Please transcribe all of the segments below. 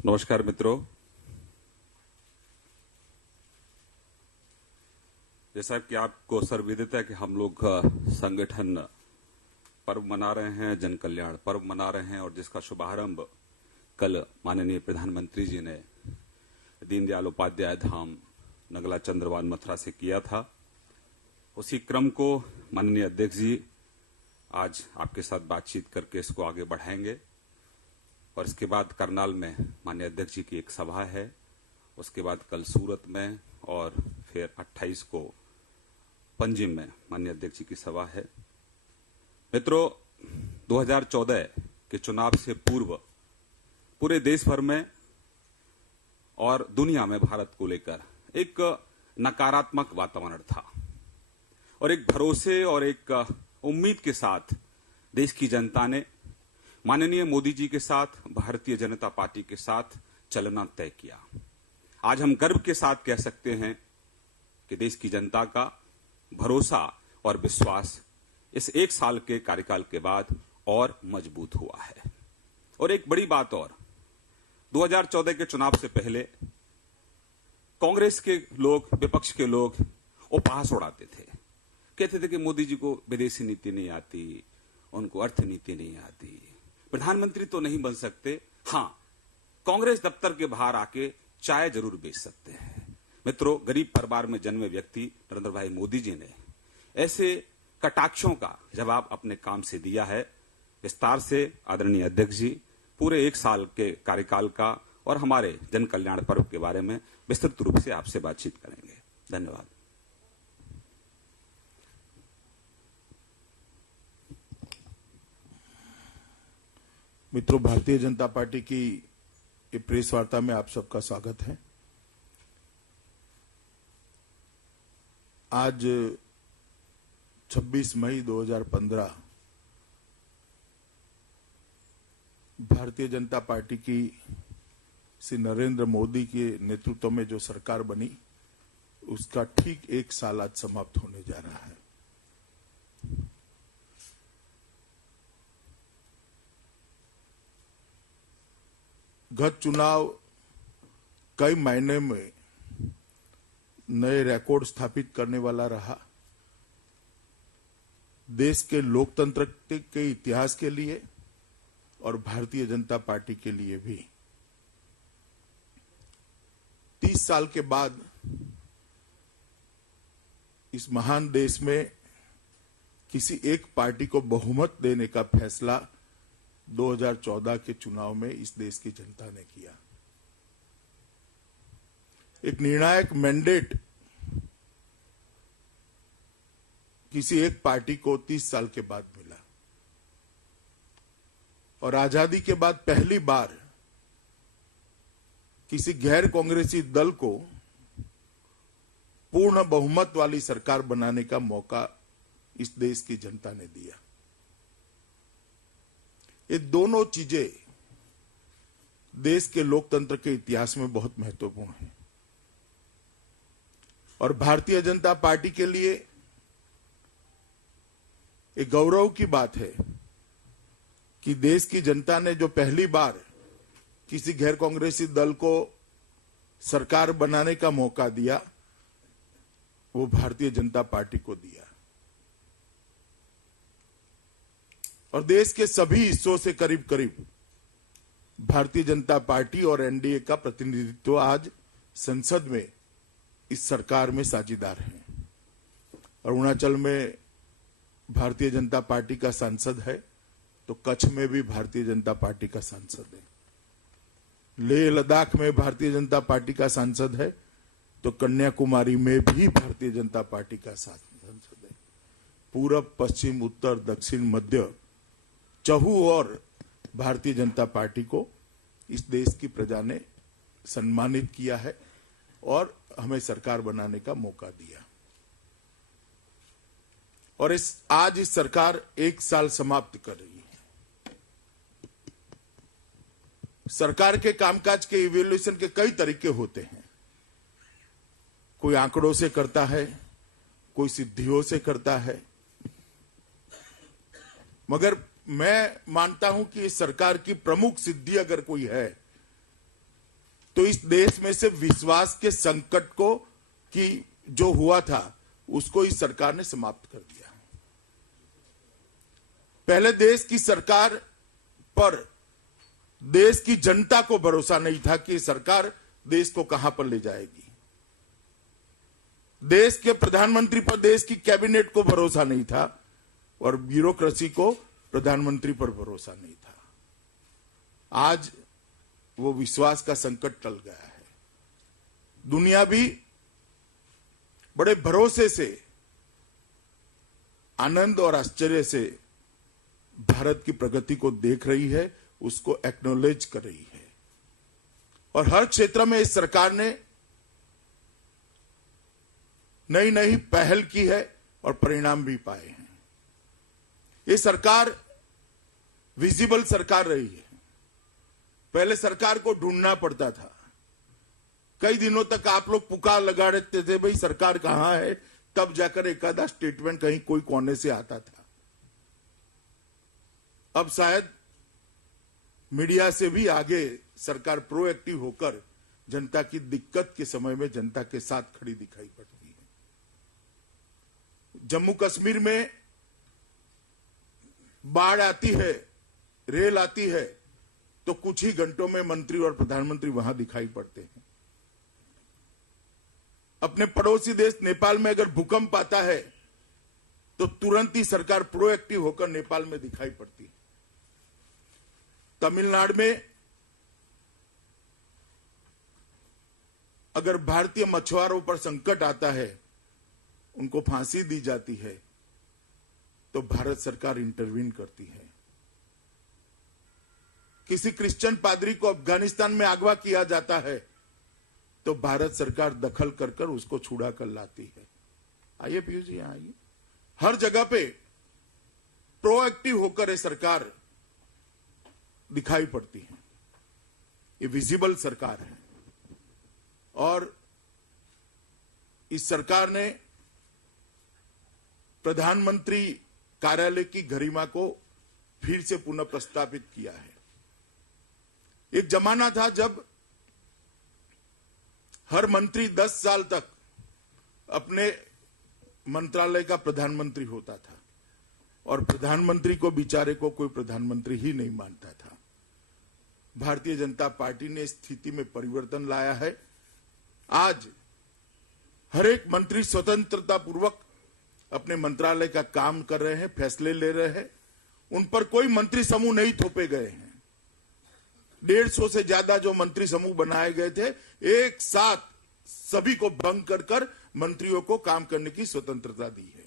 नमस्कार मित्रों, जैसा कि आपको सर्वविदित है कि हम लोग संगठन पर्व मना रहे हैं, जन कल्याण पर्व मना रहे हैं और जिसका शुभारंभ कल माननीय प्रधानमंत्री जी ने दीनदयाल उपाध्याय धाम नगला चंद्रवान मथुरा से किया था। उसी क्रम को माननीय अध्यक्ष जी आज आपके साथ बातचीत करके इसको आगे बढ़ाएंगे और इसके बाद करनाल में माननीय अध्यक्ष जी की एक सभा है। उसके बाद कल सूरत में और फिर 28 को पंजिम में माननीय अध्यक्ष जी की सभा है। मित्रों, 2014 के चुनाव से पूर्व पूरे देश भर में और दुनिया में भारत को लेकर एक नकारात्मक वातावरण था और एक भरोसे और एक उम्मीद के साथ देश की जनता ने माननीय मोदी जी के साथ, भारतीय जनता पार्टी के साथ चलना तय किया। आज हम गर्व के साथ कह सकते हैं कि देश की जनता का भरोसा और विश्वास इस एक साल के कार्यकाल के बाद और मजबूत हुआ है। और एक बड़ी बात और, 2014 के चुनाव से पहले कांग्रेस के लोग, विपक्ष के लोग उपहास उड़ाते थे, कहते थे कि मोदी जी को विदेशी नीति नहीं आती, उनको अर्थनीति नहीं आती, प्रधानमंत्री तो नहीं बन सकते, हां कांग्रेस दफ्तर के बाहर आके चाय जरूर बेच सकते हैं। मित्रों, गरीब परिवार में जन्मे व्यक्ति नरेंद्र भाई मोदी जी ने ऐसे कटाक्षों का जवाब अपने काम से दिया है। विस्तार से आदरणीय अध्यक्ष जी पूरे एक साल के कार्यकाल का और हमारे जन कल्याण पर्व के बारे में विस्तृत रूप से आपसे बातचीत करेंगे। धन्यवाद। मित्रों, भारतीय जनता पार्टी की ये प्रेस वार्ता में आप सबका स्वागत है। आज 26 मई 2015 भारतीय जनता पार्टी की श्री नरेंद्र मोदी के नेतृत्व में जो सरकार बनी, उसका ठीक एक साल आज समाप्त होने जा रहा है। गत चुनाव कई मायने में नए रिकॉर्ड स्थापित करने वाला रहा। देश के लोकतंत्र के इतिहास के लिए और भारतीय जनता पार्टी के लिए भी। 30 साल के बाद इस महान देश में किसी एक पार्टी को बहुमत देने का फैसला 2014 के चुनाव में इस देश की जनता ने किया। एक निर्णायक मैंडेट किसी एक पार्टी को 30 साल के बाद मिला और आजादी के बाद पहली बार किसी गैर कांग्रेसी दल को पूर्ण बहुमत वाली सरकार बनाने का मौका इस देश की जनता ने दिया। ये दोनों चीजें देश के लोकतंत्र के इतिहास में बहुत महत्वपूर्ण हैं और भारतीय जनता पार्टी के लिए एक गौरव की बात है कि देश की जनता ने जो पहली बार किसी गैर कांग्रेसी दल को सरकार बनाने का मौका दिया, वो भारतीय जनता पार्टी को दिया और देश के सभी हिस्सों से करीब करीब भारतीय जनता पार्टी और एनडीए का प्रतिनिधित्व आज संसद में इस सरकार में साझीदार हैं। अरुणाचल में भारतीय जनता पार्टी का सांसद है तो कच्छ में भी भारतीय जनता पार्टी का सांसद है। लेह लद्दाख में भारतीय जनता पार्टी का सांसद है तो कन्याकुमारी में भी भारतीय जनता पार्टी का सांसद है। पूरब, पश्चिम, उत्तर, दक्षिण, मध्य चहु और भारतीय जनता पार्टी को इस देश की प्रजा ने सम्मानित किया है और हमें सरकार बनाने का मौका दिया। और आज इस सरकार एक साल समाप्त कर रही है। सरकार के कामकाज के इवैल्यूएशन के कई तरीके होते हैं। कोई आंकड़ों से करता है, कोई सिद्धियों से करता है, मगर मैं मानता हूं कि इस सरकार की प्रमुख सिद्धि अगर कोई है तो इस देश में से विश्वास के संकट को की जो हुआ था उसको इस सरकार ने समाप्त कर दिया। पहले देश की सरकार पर देश की जनता को भरोसा नहीं था कि सरकार देश को कहां पर ले जाएगी। देश के प्रधानमंत्री पर देश की कैबिनेट को भरोसा नहीं था और ब्यूरोक्रेसी को प्रधानमंत्री पर भरोसा नहीं था। आज वो विश्वास का संकट टल गया है। दुनिया भी बड़े भरोसे से, आनंद और आश्चर्य से भारत की प्रगति को देख रही है, उसको एक्नॉलेज कर रही है और हर क्षेत्र में इस सरकार ने नई नई पहल की है और परिणाम भी पाए हैं। ये सरकार विजिबल सरकार रही है। पहले सरकार को ढूंढना पड़ता था। कई दिनों तक आप लोग पुकार लगा रहे थे, भाई सरकार कहां है, तब जाकर एक आधा स्टेटमेंट कहीं कोई कोने से आता था। अब शायद मीडिया से भी आगे सरकार प्रोएक्टिव होकर जनता की दिक्कत के समय में जनता के साथ खड़ी दिखाई पड़ती है। जम्मू कश्मीर में बाढ़ आती है, रेल आती है, तो कुछ ही घंटों में मंत्री और प्रधानमंत्री वहां दिखाई पड़ते हैं। अपने पड़ोसी देश नेपाल में अगर भूकंप आता है तो तुरंत ही सरकार प्रोएक्टिव होकर नेपाल में दिखाई पड़ती है। तमिलनाडु में अगर भारतीय मछुआरों पर संकट आता है, उनको फांसी दी जाती है, तो भारत सरकार इंटरवीन करती है। किसी क्रिश्चियन पादरी को अफगानिस्तान में अगवा किया जाता है तो भारत सरकार दखल कर कर उसको छुड़ा कर लाती है। आइए पीयूष जी, यहां आइए। हर जगह पे प्रोएक्टिव होकर ये सरकार दिखाई पड़ती है। ये विजिबल सरकार है और इस सरकार ने प्रधानमंत्री कार्यालय की गरिमा को फिर से पुनः प्रस्तावित किया है। एक जमाना था जब हर मंत्री 10 साल तक अपने मंत्रालय का प्रधानमंत्री होता था और प्रधानमंत्री को बेचारे को कोई प्रधानमंत्री ही नहीं मानता था। भारतीय जनता पार्टी ने स्थिति में परिवर्तन लाया है। आज हर एक मंत्री स्वतंत्रता पूर्वक अपने मंत्रालय का काम कर रहे हैं, फैसले ले रहे हैं। उन पर कोई मंत्री समूह नहीं थोपे गए हैं। 150 से ज्यादा जो मंत्री समूह बनाए गए थे, एक साथ सभी को भंग कर कर मंत्रियों को काम करने की स्वतंत्रता दी है।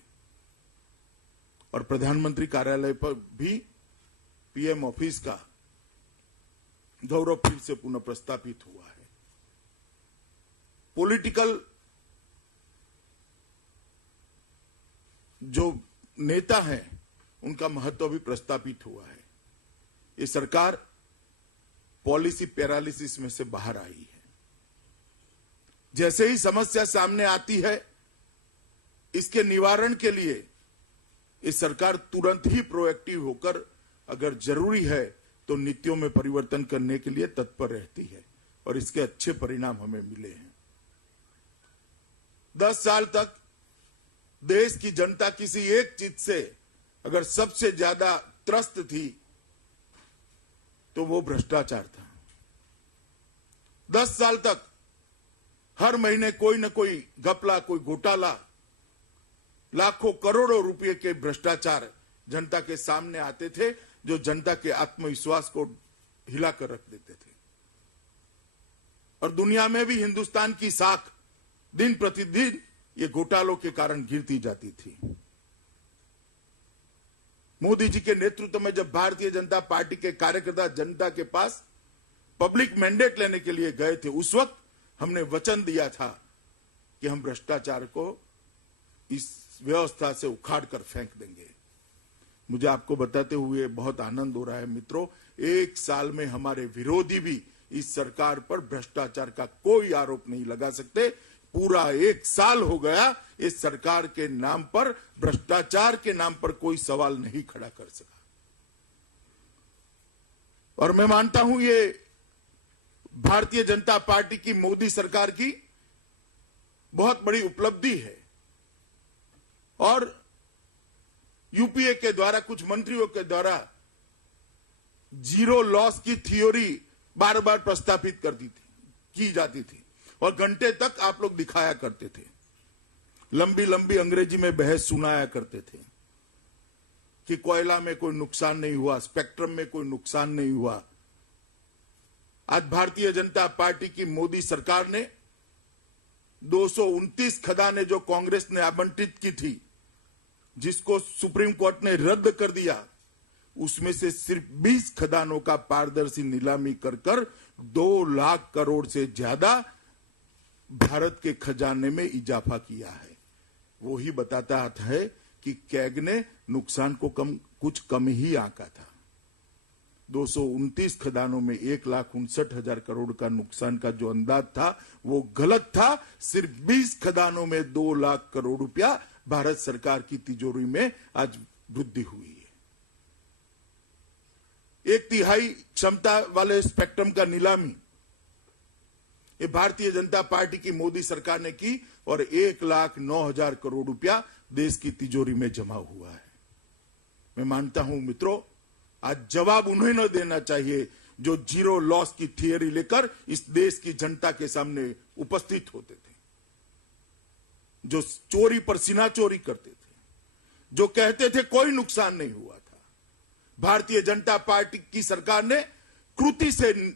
और प्रधानमंत्री कार्यालय पर भी पीएम ऑफिस का गौरव फिर से पुनः प्रस्तापित हुआ है। पॉलिटिकल जो नेता हैं उनका महत्व भी प्रस्तापित हुआ है। ये सरकार पॉलिसी पैरालिसिस में से बाहर आई है। जैसे ही समस्या सामने आती है, इसके निवारण के लिए ये सरकार तुरंत ही प्रोएक्टिव होकर अगर जरूरी है तो नीतियों में परिवर्तन करने के लिए तत्पर रहती है और इसके अच्छे परिणाम हमें मिले हैं। 10 साल तक देश की जनता किसी एक चीज से अगर सबसे ज्यादा त्रस्त थी तो वो भ्रष्टाचार था। 10 साल तक हर महीने कोई न कोई घपला, कोई घोटाला, लाखों करोड़ों रुपए के भ्रष्टाचार जनता के सामने आते थे, जो जनता के आत्मविश्वास को हिलाकर रख देते थे। और दुनिया में भी हिंदुस्तान की साख दिन प्रतिदिन ये घोटालों के कारण गिरती जाती थी। मोदी जी के नेतृत्व में जब भारतीय जनता पार्टी के कार्यकर्ता जनता के पास पब्लिक मैंडेट लेने के लिए गए थे, उस वक्त हमने वचन दिया था कि हम भ्रष्टाचार को इस व्यवस्था से उखाड़ कर फेंक देंगे। मुझे आपको बताते हुए बहुत आनंद हो रहा है मित्रों, 1 साल में हमारे विरोधी भी इस सरकार पर भ्रष्टाचार का कोई आरोप नहीं लगा सकते। पूरा 1 साल हो गया इस सरकार के नाम पर, भ्रष्टाचार के नाम पर कोई सवाल नहीं खड़ा कर सका। और मैं मानता हूं ये भारतीय जनता पार्टी की मोदी सरकार की बहुत बड़ी उपलब्धि है और यूपीए के द्वारा कुछ मंत्रियों के द्वारा जीरो लॉस की थ्योरी बार बार प्रस्तावित की जाती थी और घंटे तक आप लोग दिखाया करते थे, लंबी लंबी अंग्रेजी में बहस सुनाया करते थे कि कोयला में कोई नुकसान नहीं हुआ, स्पेक्ट्रम में कोई नुकसान नहीं हुआ। आज भारतीय जनता पार्टी की मोदी सरकार ने 229 खदानें जो कांग्रेस ने आवंटित की थी, जिसको सुप्रीम कोर्ट ने रद्द कर दिया, उसमें से सिर्फ 20 खदानों का पारदर्शी नीलामी कर 2 लाख करोड़ से ज्यादा भारत के खजाने में इजाफा किया है। वो ही बताता है कि कैग ने नुकसान को कुछ कम ही आंका था। 229 खदानों में 1,59,000 करोड़ का नुकसान का जो अंदाज था वो गलत था। सिर्फ 20 खदानों में 2 लाख करोड़ रुपया भारत सरकार की तिजोरी में आज वृद्धि हुई है। 1/3 क्षमता वाले स्पेक्ट्रम का नीलामी ये भारतीय जनता पार्टी की मोदी सरकार ने की और 1,09,000 करोड़ रुपया देश की तिजोरी में जमा हुआ है। मैं मानता हूं मित्रों, आज जवाब उन्हें न देना चाहिए जो जीरो लॉस की थियरी लेकर इस देश की जनता के सामने उपस्थित होते थे, जो चोरी पर सीना चोरी करते थे, जो कहते थे कोई नुकसान नहीं हुआ था। भारतीय जनता पार्टी की सरकार ने कृति से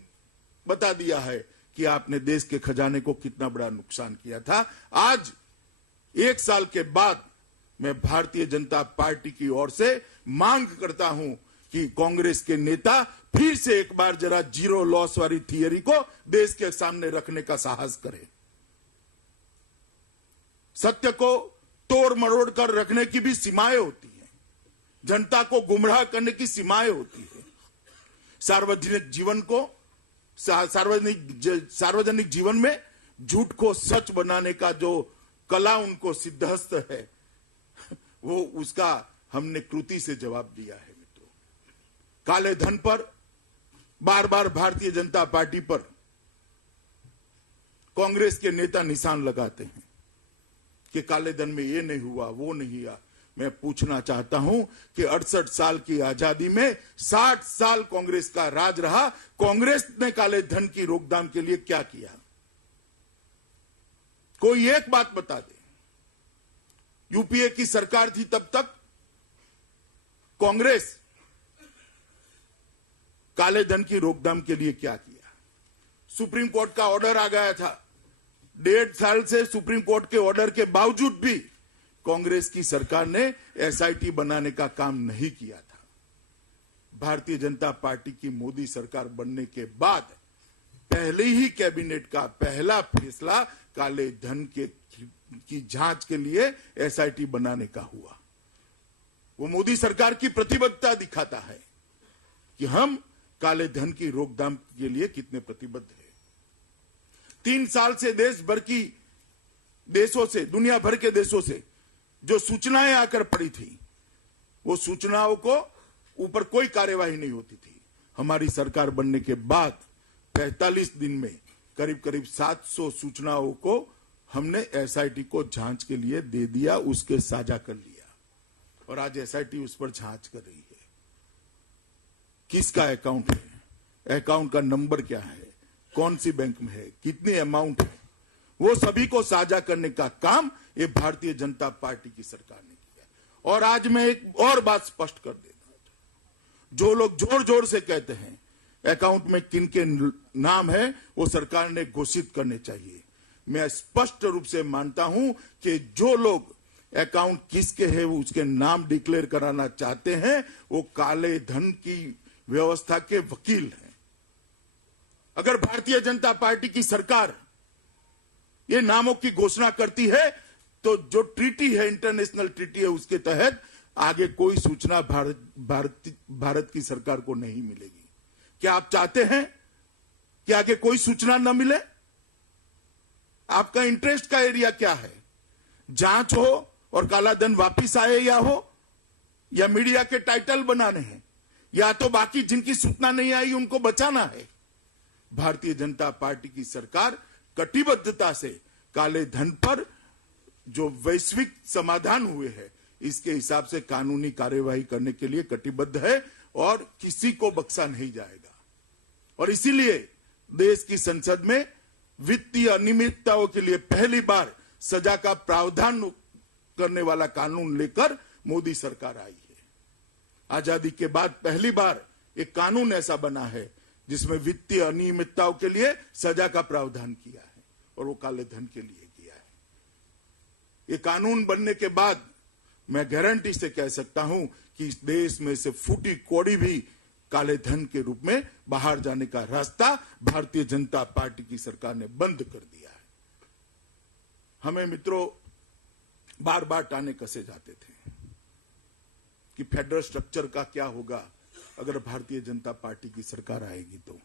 बता दिया है कि आपने देश के खजाने को कितना बड़ा नुकसान किया था। आज 1 साल के बाद मैं भारतीय जनता पार्टी की ओर से मांग करता हूं कि कांग्रेस के नेता फिर से एक बार जरा जीरो लॉस वाली थियरी को देश के सामने रखने का साहस करें। सत्य को तोड़ मरोड़ कर रखने की भी सीमाएं होती हैं, जनता को गुमराह करने की सीमाएं होती है। सार्वजनिक जीवन में झूठ को सच बनाने का जो कला उनको सिद्धहस्त है, वो उसका हमने कृति से जवाब दिया है। मित्रों, काले धन पर बार बार भारतीय जनता पार्टी पर कांग्रेस के नेता निशान लगाते हैं कि काले धन में ये नहीं हुआ, वो नहीं हुआ। मैं पूछना चाहता हूं कि 68 साल की आजादी में 60 साल कांग्रेस का राज रहा, कांग्रेस ने काले धन की रोकथाम के लिए क्या किया? कोई एक बात बता दे। यूपीए की सरकार थी तब तक कांग्रेस काले धन की रोकथाम के लिए क्या किया? सुप्रीम कोर्ट का ऑर्डर आ गया था। 1.5 साल से सुप्रीम कोर्ट के ऑर्डर के बावजूद भी कांग्रेस की सरकार ने एसआईटी बनाने का काम नहीं किया था। भारतीय जनता पार्टी की मोदी सरकार बनने के बाद पहले ही कैबिनेट का पहला फैसला काले धन की जांच के लिए एसआईटी बनाने का हुआ। वो मोदी सरकार की प्रतिबद्धता दिखाता है कि हम काले धन की रोकथाम के लिए कितने प्रतिबद्ध हैं। 3 साल से दुनिया भर के देशों से जो सूचनाएं आकर पड़ी थी, वो सूचनाओं को ऊपर कोई कार्यवाही नहीं होती थी। हमारी सरकार बनने के बाद 45 दिन में करीब करीब 700 सूचनाओं को हमने एसआईटी को जांच के लिए दे दिया, उसके साझा कर लिया और आज एसआईटी उस पर जांच कर रही है। किसका अकाउंट है, अकाउंट का नंबर क्या है, कौन सी बैंक में है, कितनी अमाउंट है, वो सभी को साझा करने का काम ये भारतीय जनता पार्टी की सरकार ने किया। और आज मैं एक और बात स्पष्ट कर देता हूं, जो लोग जोर जोर से कहते हैं अकाउंट में किन के नाम है वो सरकार ने घोषित करने चाहिए, मैं स्पष्ट रूप से मानता हूं कि जो लोग अकाउंट किसके है वो उसके नाम डिक्लेयर कराना चाहते हैं, वो काले धन की व्यवस्था के वकील हैं। अगर भारतीय जनता पार्टी की सरकार ये नामों की घोषणा करती है तो जो ट्रीटी है, इंटरनेशनल ट्रीटी है, उसके तहत आगे कोई सूचना भारत की सरकार को नहीं मिलेगी। क्या आप चाहते हैं कि आगे कोई सूचना न मिले? आपका इंटरेस्ट का एरिया क्या है? जांच हो और काला धन वापिस आए या मीडिया के टाइटल बनाने हैं, या तो बाकी जिनकी सूचना नहीं आई उनको बचाना है। भारतीय जनता पार्टी की सरकार कटिबद्धता से काले धन पर जो वैश्विक समाधान हुए हैं इसके हिसाब से कानूनी कार्यवाही करने के लिए कटिबद्ध है और किसी को बख्शा नहीं जाएगा। और इसीलिए देश की संसद में वित्तीय अनियमितताओं के लिए पहली बार सजा का प्रावधान करने वाला कानून लेकर मोदी सरकार आई है। आजादी के बाद पहली बार एक कानून ऐसा बना है जिसमें वित्तीय अनियमितताओं के लिए सजा का प्रावधान किया है और वो काले धन के लिए किया है। ये कानून बनने के बाद मैं गारंटी से कह सकता हूं कि इस देश में से फूटी कौड़ी भी काले धन के रूप में बाहर जाने का रास्ता भारतीय जनता पार्टी की सरकार ने बंद कर दिया है। हमें मित्रों बार बार ताने कसे जाते थे कि फेडरल स्ट्रक्चर का क्या होगा अगर भारतीय जनता पार्टी की सरकार आएगी तो।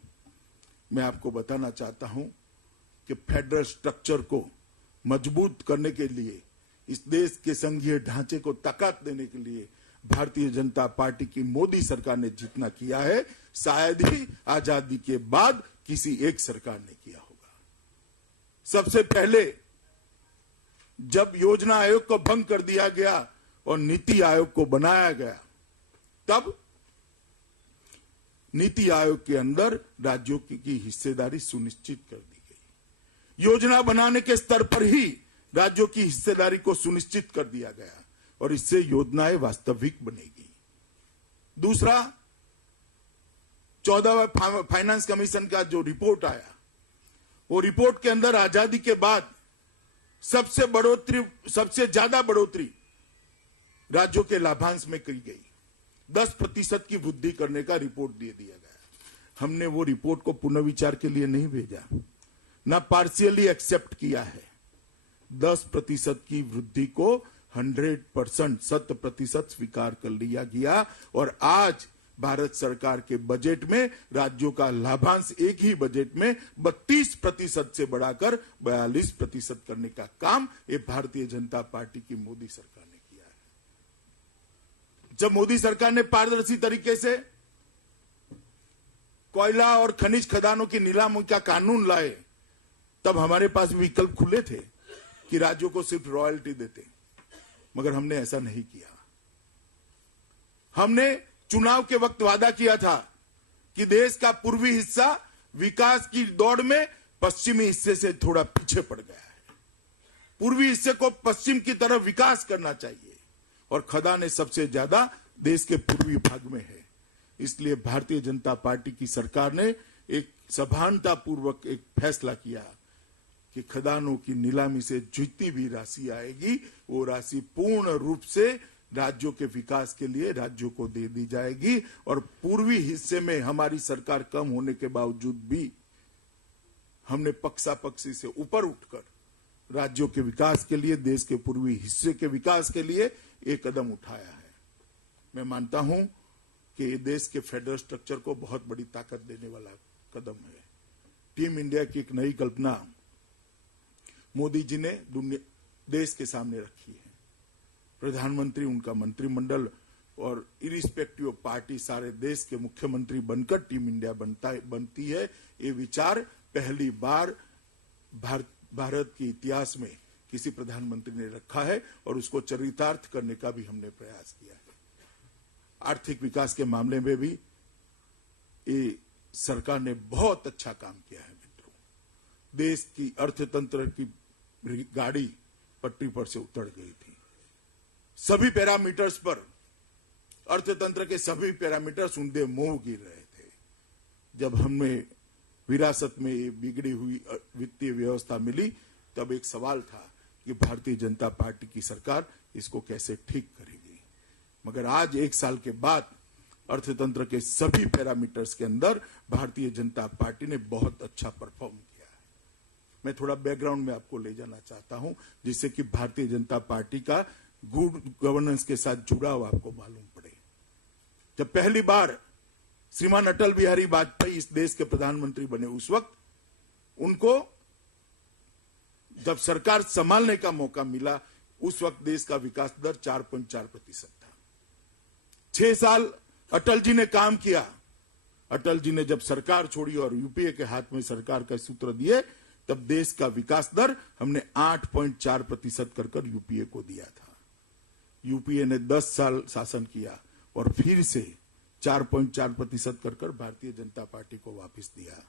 मैं आपको बताना चाहता हूं कि फेडरल स्ट्रक्चर को मजबूत करने के लिए, इस देश के संघीय ढांचे को ताकत देने के लिए भारतीय जनता पार्टी की मोदी सरकार ने जितना किया है शायद ही आजादी के बाद किसी एक सरकार ने किया होगा। सबसे पहले जब योजना आयोग को भंग कर दिया गया और नीति आयोग को बनाया गया, तब नीति आयोग के अंदर राज्यों की हिस्सेदारी सुनिश्चित कर दी गई। योजना बनाने के स्तर पर ही राज्यों की हिस्सेदारी को सुनिश्चित कर दिया गया और इससे योजनाएं वास्तविक बनेगी। दूसरा, 14वां फाइनेंस कमीशन का जो रिपोर्ट आया, वो रिपोर्ट के अंदर आजादी के बाद सबसे ज्यादा बढ़ोतरी राज्यों के लाभांश में की गई। 10% की वृद्धि करने का रिपोर्ट दे दिया गया। हमने वो रिपोर्ट को पुनर्विचार के लिए नहीं भेजा, ना पार्शियली एक्सेप्ट किया है। 10% की वृद्धि को 100% 100% स्वीकार कर लिया गया और आज भारत सरकार के बजट में राज्यों का लाभांश एक ही बजट में 32% से बढ़ाकर 42% करने का काम ये भारतीय जनता पार्टी की मोदी सरकार ने किया है। जब मोदी सरकार ने पारदर्शी तरीके से कोयला और खनिज खदानों की नीलामी का कानून लाए, तब हमारे पास विकल्प खुले थे कि राज्यों को सिर्फ रॉयल्टी देते, मगर हमने ऐसा नहीं किया। हमने चुनाव के वक्त वादा किया था कि देश का पूर्वी हिस्सा विकास की दौड़ में पश्चिमी हिस्से से थोड़ा पीछे पड़ गया है। पूर्वी हिस्से को पश्चिम की तरफ विकास करना चाहिए और खदानें सबसे ज्यादा देश के पूर्वी भाग में है। इसलिए भारतीय जनता पार्टी की सरकार ने एक सभानता पूर्वक एक फैसला किया कि खदानों की नीलामी से जितनी भी राशि आएगी वो राशि पूर्ण रूप से राज्यों के विकास के लिए राज्यों को दे दी जाएगी। और पूर्वी हिस्से में हमारी सरकार कम होने के बावजूद भी हमने पक्षापक्षी से ऊपर उठकर राज्यों के विकास के लिए, देश के पूर्वी हिस्से के विकास के लिए एक कदम उठाया है। मैं मानता हूं कि ये देश के फेडरल स्ट्रक्चर को बहुत बड़ी ताकत देने वाला कदम है। टीम इंडिया की एक नई कल्पना मोदी जी ने देश के सामने रखी है। प्रधानमंत्री, उनका मंत्रिमंडल और इरिस्पेक्टिव ऑफ पार्टी सारे देश के मुख्यमंत्री बनकर टीम इंडिया बनती है। ये विचार पहली बार भारत के इतिहास में किसी प्रधानमंत्री ने रखा है और उसको चरितार्थ करने का भी हमने प्रयास किया है। आर्थिक विकास के मामले में भी ये सरकार ने बहुत अच्छा काम किया है। मित्रों, देश की अर्थतंत्र की गाड़ी पटरी पर से उतर गई थी। सभी पैरामीटर्स पर, अर्थतंत्र के सभी पैरामीटर्स ऊंधे मुंह गिर रहे थे। जब हमें विरासत में ये बिगड़ी हुई वित्तीय व्यवस्था मिली, तब एक सवाल था कि भारतीय जनता पार्टी की सरकार इसको कैसे ठीक करेगी। मगर आज एक साल के बाद अर्थतंत्र के सभी पैरामीटर्स के अंदर भारतीय जनता पार्टी ने बहुत अच्छा परफॉर्म किया है। मैं थोड़ा बैकग्राउंड में आपको ले जाना चाहता हूं, जिससे कि भारतीय जनता पार्टी का गुड गवर्नेंस के साथ जुड़ा हुआ आपको मालूम पड़े। जब पहली बार श्रीमान अटल बिहारी वाजपेयी इस देश के प्रधानमंत्री बने, उस वक्त उनको जब सरकार संभालने का मौका मिला, उस वक्त देश का विकास दर 4.4% था। 6 साल अटल जी ने काम किया अटल जी ने जब सरकार छोड़ी और यूपीए के हाथ में सरकार का सूत्र दिए, तब देश का विकास दर हमने 8.4% कर यूपीए को दिया था। यूपीए ने 10 साल शासन किया और फिर से 4.4% कर भारतीय जनता पार्टी को वापस दिया,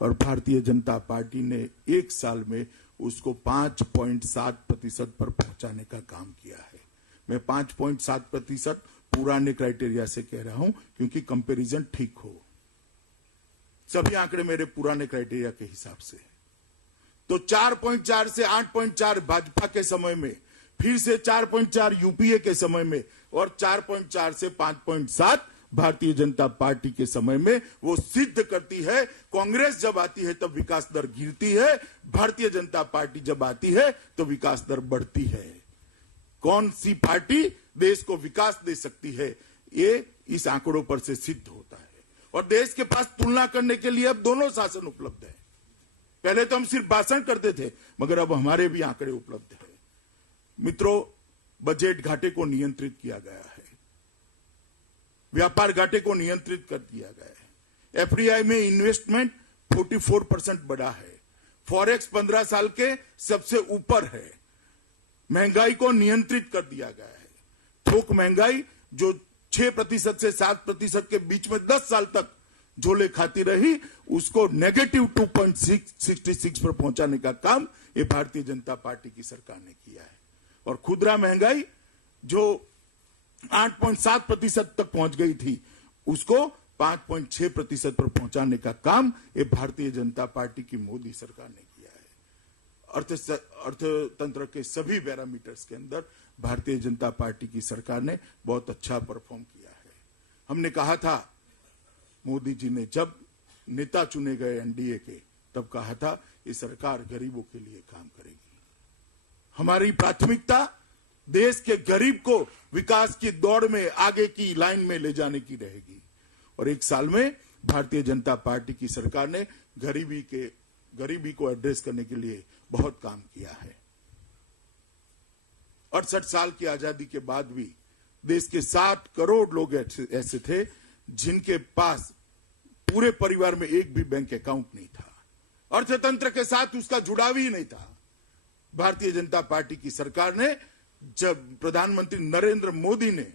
और भारतीय जनता पार्टी ने एक साल में उसको 5.7% पर पहुंचाने का काम किया है। मैं 5.7% पुराने क्राइटेरिया से कह रहा हूं क्योंकि कंपैरिजन ठीक हो। सभी आंकड़े मेरे पुराने क्राइटेरिया के हिसाब से। तो 4.4 से 8.4 भाजपा के समय में, फिर से 4.4 यूपीए के समय में, और 4.4 से 5.7 भारतीय जनता पार्टी के समय में। वो सिद्ध करती है कांग्रेस जब आती है तब विकास दर गिरती है, भारतीय जनता पार्टी जब आती है तो विकास दर बढ़ती है। कौन सी पार्टी देश को विकास दे सकती है, ये इस आंकड़ों पर से सिद्ध होता है। और देश के पास तुलना करने के लिए अब दोनों शासन उपलब्ध है। पहले तो हम सिर्फ भाषण करते थे, मगर अब हमारे भी आंकड़े उपलब्ध है। मित्रों, बजट घाटे को नियंत्रित किया गया है, व्यापार घाटे को नियंत्रित कर दिया गया है। एफडीआई में इन्वेस्टमेंट 44% बढ़ा है, फॉरेक्स 15 साल के सबसे ऊपर है। महंगाई को नियंत्रित कर दिया गया है। थोक महंगाई जो 6% से 7% के बीच में 10 साल तक झोले खाती रही, उसको -2.66 पर पहुंचाने का काम ये भारतीय जनता पार्टी की सरकार ने किया है। और खुदरा महंगाई जो 8.7% तक पहुंच गई थी, उसको 5.6% पर पहुंचाने का काम ये भारतीय जनता पार्टी की मोदी सरकार ने किया है। अर्थतंत्र के सभी पैरामीटर्स के अंदर भारतीय जनता पार्टी की सरकार ने बहुत अच्छा परफॉर्म किया है। हमने कहा था, मोदी जी ने जब नेता चुने गए एनडीए के, तब कहा था ये सरकार गरीबों के लिए काम करेगी। हमारी प्राथमिकता देश के गरीब को विकास की दौड़ में आगे की लाइन में ले जाने की रहेगी। और एक साल में भारतीय जनता पार्टी की सरकार ने गरीबी को एड्रेस करने के लिए बहुत काम किया है। 68 साल की आजादी के बाद भी देश के 60 करोड़ लोग ऐसे थे जिनके पास पूरे परिवार में एक भी बैंक अकाउंट नहीं था। अर्थतंत्र के साथ उसका जुड़ाव ही नहीं था। भारतीय जनता पार्टी की सरकार ने, जब प्रधानमंत्री नरेंद्र मोदी ने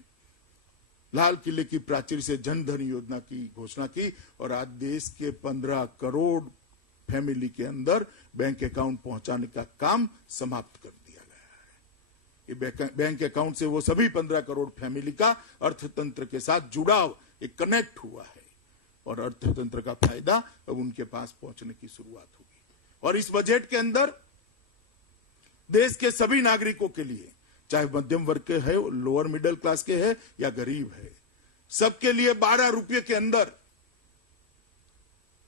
लाल किले की प्राचीर से जन धन योजना की घोषणा की, और आज देश के 15 करोड़ फैमिली के अंदर बैंक अकाउंट पहुंचाने का काम समाप्त कर दिया गया है। ये बैंक अकाउंट से वो सभी 15 करोड़ फैमिली का अर्थतंत्र के साथ जुड़ाव, एक कनेक्ट हुआ है, और अर्थतंत्र का फायदा अब उनके पास पहुंचने की शुरुआत होगी। और इस बजट के अंदर देश के सभी नागरिकों के लिए, चाहे मध्यम वर्ग के है, लोअर मिडिल क्लास के है या गरीब है, सबके लिए 12 रुपये के अंदर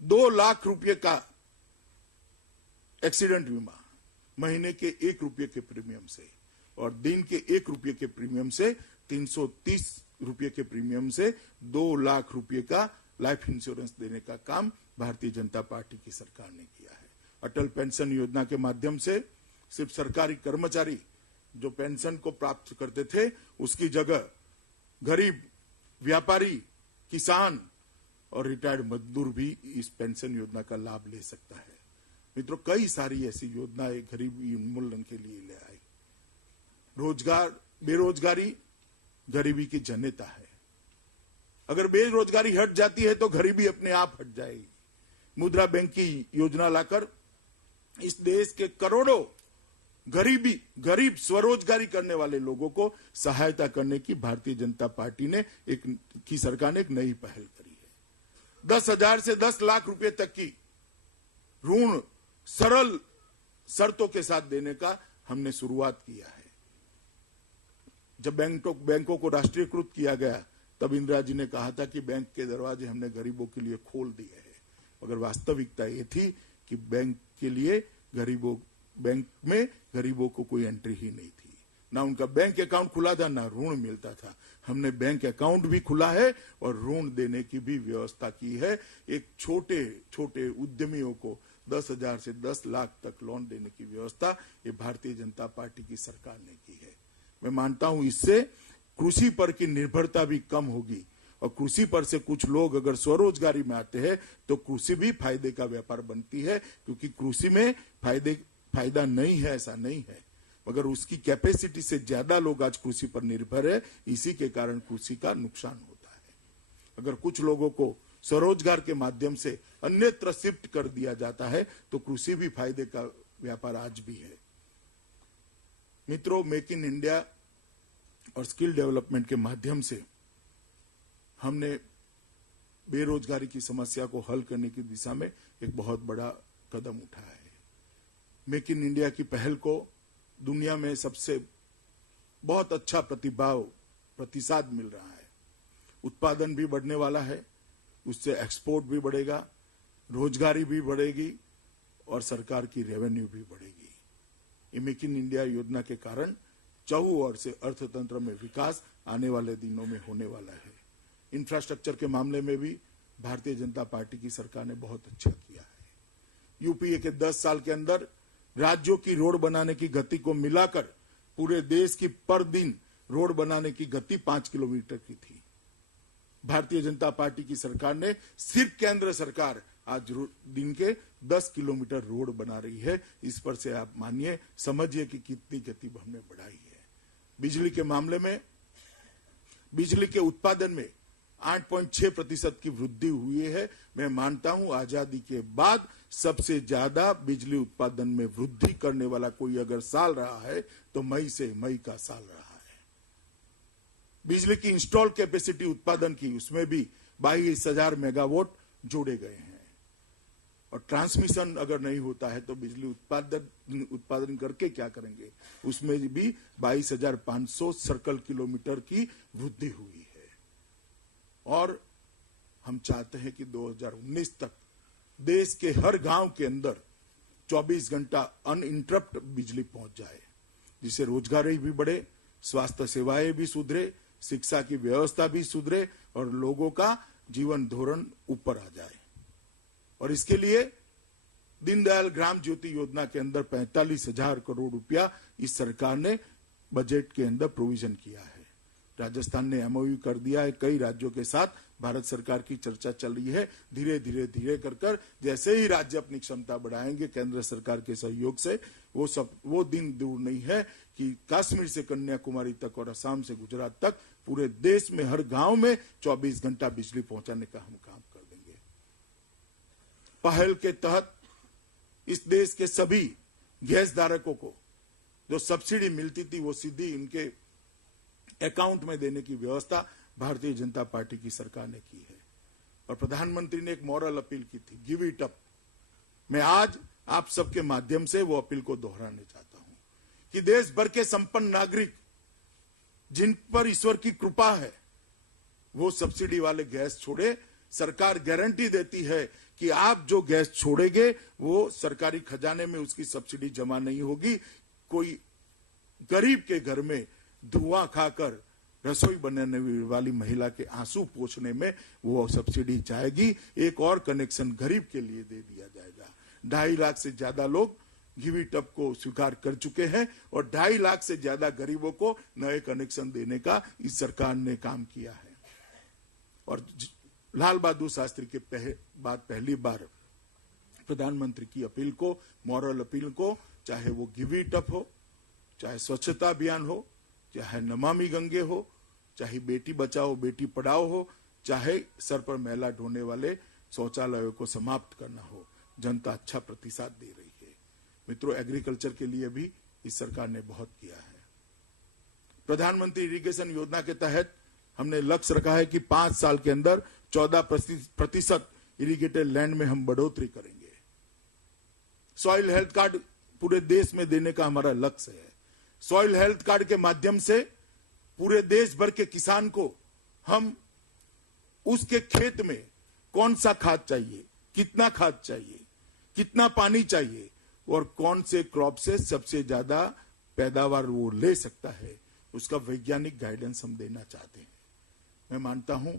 2 लाख रुपए का एक्सीडेंट बीमा, महीने के 1 रुपये के प्रीमियम से, और दिन के 1 रुपये के प्रीमियम से 330 रुपये के प्रीमियम से 2 लाख रुपए का लाइफ इंश्योरेंस देने का काम भारतीय जनता पार्टी की सरकार ने किया है। अटल पेंशन योजना के माध्यम से सिर्फ सरकारी कर्मचारी जो पेंशन को प्राप्त करते थे, उसकी जगह गरीब, व्यापारी, किसान और रिटायर्ड मजदूर भी इस पेंशन योजना का लाभ ले सकता है। मित्रों, कई सारी ऐसी योजनाएं गरीबी उन्मूलन के लिए ले आई। बेरोजगारी गरीबी की जन्यता है। अगर बेरोजगारी हट जाती है तो गरीबी अपने आप हट जाएगी। मुद्रा बैंक की योजना लाकर इस देश के करोड़ों गरीब स्वरोजगारी करने वाले लोगों को सहायता करने की भारतीय जनता पार्टी ने की सरकार ने एक नई पहल करी है। 10,000 से 10 लाख रुपए तक की ऋण सरल शर्तों के साथ देने का हमने शुरुआत किया है। जब बैंकों को राष्ट्रीयकृत किया गया, तब इंदिरा जी ने कहा था कि बैंक के दरवाजे हमने गरीबों के लिए खोल दिए हैं, मगर वास्तविकता ये थी कि बैंक में गरीबों को कोई एंट्री ही नहीं थी। ना उनका बैंक अकाउंट खुला था, ना ऋण मिलता था। हमने बैंक अकाउंट भी खुला है और ऋण देने की भी व्यवस्था की है। एक छोटे छोटे उद्यमियों को 10,000 से 10 लाख तक लोन देने की व्यवस्था ये भारतीय जनता पार्टी की सरकार ने की है। मैं मानता हूं इससे कृषि पर की निर्भरता भी कम होगी और कृषि पर से कुछ लोग अगर स्वरोजगारी में आते हैं तो कृषि भी फायदे का व्यापार बनती है, क्योंकि कृषि में फायदा नहीं है ऐसा नहीं है, मगर उसकी कैपेसिटी से ज्यादा लोग आज कृषि पर निर्भर है, इसी के कारण कृषि का नुकसान होता है। अगर कुछ लोगों को स्वरोजगार के माध्यम से अन्यत्र शिफ्ट कर दिया जाता है तो कृषि भी फायदे का व्यापार आज भी है। मित्रों, मेक इन इंडिया और स्किल डेवलपमेंट के माध्यम से हमने बेरोजगारी की समस्या को हल करने की दिशा में एक बहुत बड़ा कदम उठाया है। मेक इन इंडिया की पहल को दुनिया में सबसे बहुत अच्छा प्रतिसाद मिल रहा है। उत्पादन भी बढ़ने वाला है, उससे एक्सपोर्ट भी बढ़ेगा, रोजगारी भी बढ़ेगी और सरकार की रेवेन्यू भी बढ़ेगी। ये मेक इन इंडिया योजना के कारण चहुओर से अर्थतंत्र में विकास आने वाले दिनों में होने वाला है। इंफ्रास्ट्रक्चर के मामले में भी भारतीय जनता पार्टी की सरकार ने बहुत अच्छा किया है। यूपीए के 10 साल के अंदर राज्यों की रोड बनाने की गति को मिलाकर पूरे देश की पर दिन रोड बनाने की गति 5 किलोमीटर की थी। भारतीय जनता पार्टी की सरकार ने सिर्फ केंद्र सरकार आज दिन के 10 किलोमीटर रोड बना रही है। इस पर से आप मानिए, समझिए कि कितनी गति हमने बढ़ाई है। बिजली के मामले में बिजली के उत्पादन में 8.6% की वृद्धि हुई है। मैं मानता हूं आजादी के बाद सबसे ज्यादा बिजली उत्पादन में वृद्धि करने वाला कोई अगर साल रहा है तो मई का साल रहा है। बिजली की इंस्टॉल कैपेसिटी उत्पादन की उसमें भी 22,000 मेगावाट जोड़े गए हैं। और ट्रांसमिशन अगर नहीं होता है तो बिजली उत्पादन करके क्या करेंगे, उसमें भी 22,500 सर्कल किलोमीटर की वृद्धि हुई है। और हम चाहते हैं कि 2019 तक देश के हर गांव के अंदर 24 घंटा अनइंटरप्ट बिजली पहुंच जाए, जिससे रोजगारी भी बढ़े, स्वास्थ्य सेवाएं भी सुधरे, शिक्षा की व्यवस्था भी सुधरे और लोगों का जीवन धोरण ऊपर आ जाए। और इसके लिए दीनदयाल ग्राम ज्योति योजना के अंदर 45,000 करोड़ रुपया इस सरकार ने बजट के अंदर प्रोविजन किया है। राजस्थान ने एमओयू कर दिया है, कई राज्यों के साथ भारत सरकार की चर्चा चल रही है। धीरे कर जैसे ही राज्य अपनी क्षमता बढ़ाएंगे केंद्र सरकार के सहयोग से, वो दिन दूर नहीं है कि कश्मीर से कन्याकुमारी तक और असम से गुजरात तक पूरे देश में हर गांव में 24 घंटा बिजली पहुंचाने का हम काम कर देंगे। पहल के तहत इस देश के सभी गैस धारकों को जो सब्सिडी मिलती थी वो सीधी इनके अकाउंट में देने की व्यवस्था भारतीय जनता पार्टी की सरकार ने की है। और प्रधानमंत्री ने एक मॉरल अपील की थी, गिव इट अप। मैं आज आप सबके माध्यम से वो अपील को दोहराने चाहता हूं कि देश भर के संपन्न नागरिक जिन पर ईश्वर की कृपा है वो सब्सिडी वाले गैस छोड़े। सरकार गारंटी देती है कि आप जो गैस छोड़ेंगे वो सरकारी खजाने में उसकी सब्सिडी जमा नहीं होगी। कोई गरीब के घर में धुआं खाकर रसोई बनाने वाली महिला के आंसू पोंछने में वो सब्सिडी जाएगी। एक और कनेक्शन गरीब के लिए दे दिया जाएगा। 2.5 लाख से ज्यादा लोग गिव इट अप को स्वीकार कर चुके हैं और 2.5 लाख से ज्यादा गरीबों को नए कनेक्शन देने का इस सरकार ने काम किया है। और लाल बहादुर शास्त्री के बाद पहली बार प्रधानमंत्री की अपील को, मॉरल अपील को, चाहे वो गिव इट अप हो, चाहे स्वच्छता अभियान हो, चाहे नमामि गंगे हो, चाहे बेटी बचाओ बेटी पढ़ाओ हो, चाहे सर पर मैला ढोने वाले शौचालयों को समाप्त करना हो, जनता अच्छा प्रतिसाद दे रही है। मित्रों, एग्रीकल्चर के लिए भी इस सरकार ने बहुत किया है। प्रधानमंत्री इरिगेशन योजना के तहत हमने लक्ष्य रखा है कि 5 साल के अंदर 14% इरिगेटेड लैंड में हम बढ़ोतरी करेंगे। सॉइल हेल्थ कार्ड पूरे देश में देने का हमारा लक्ष्य है। सॉइल हेल्थ कार्ड के माध्यम से पूरे देश भर के किसान को हम उसके खेत में कौन सा खाद चाहिए, कितना खाद चाहिए, कितना पानी चाहिए और कौन से क्रॉप से सबसे ज्यादा पैदावार वो ले सकता है, उसका वैज्ञानिक गाइडेंस हम देना चाहते हैं। मैं मानता हूं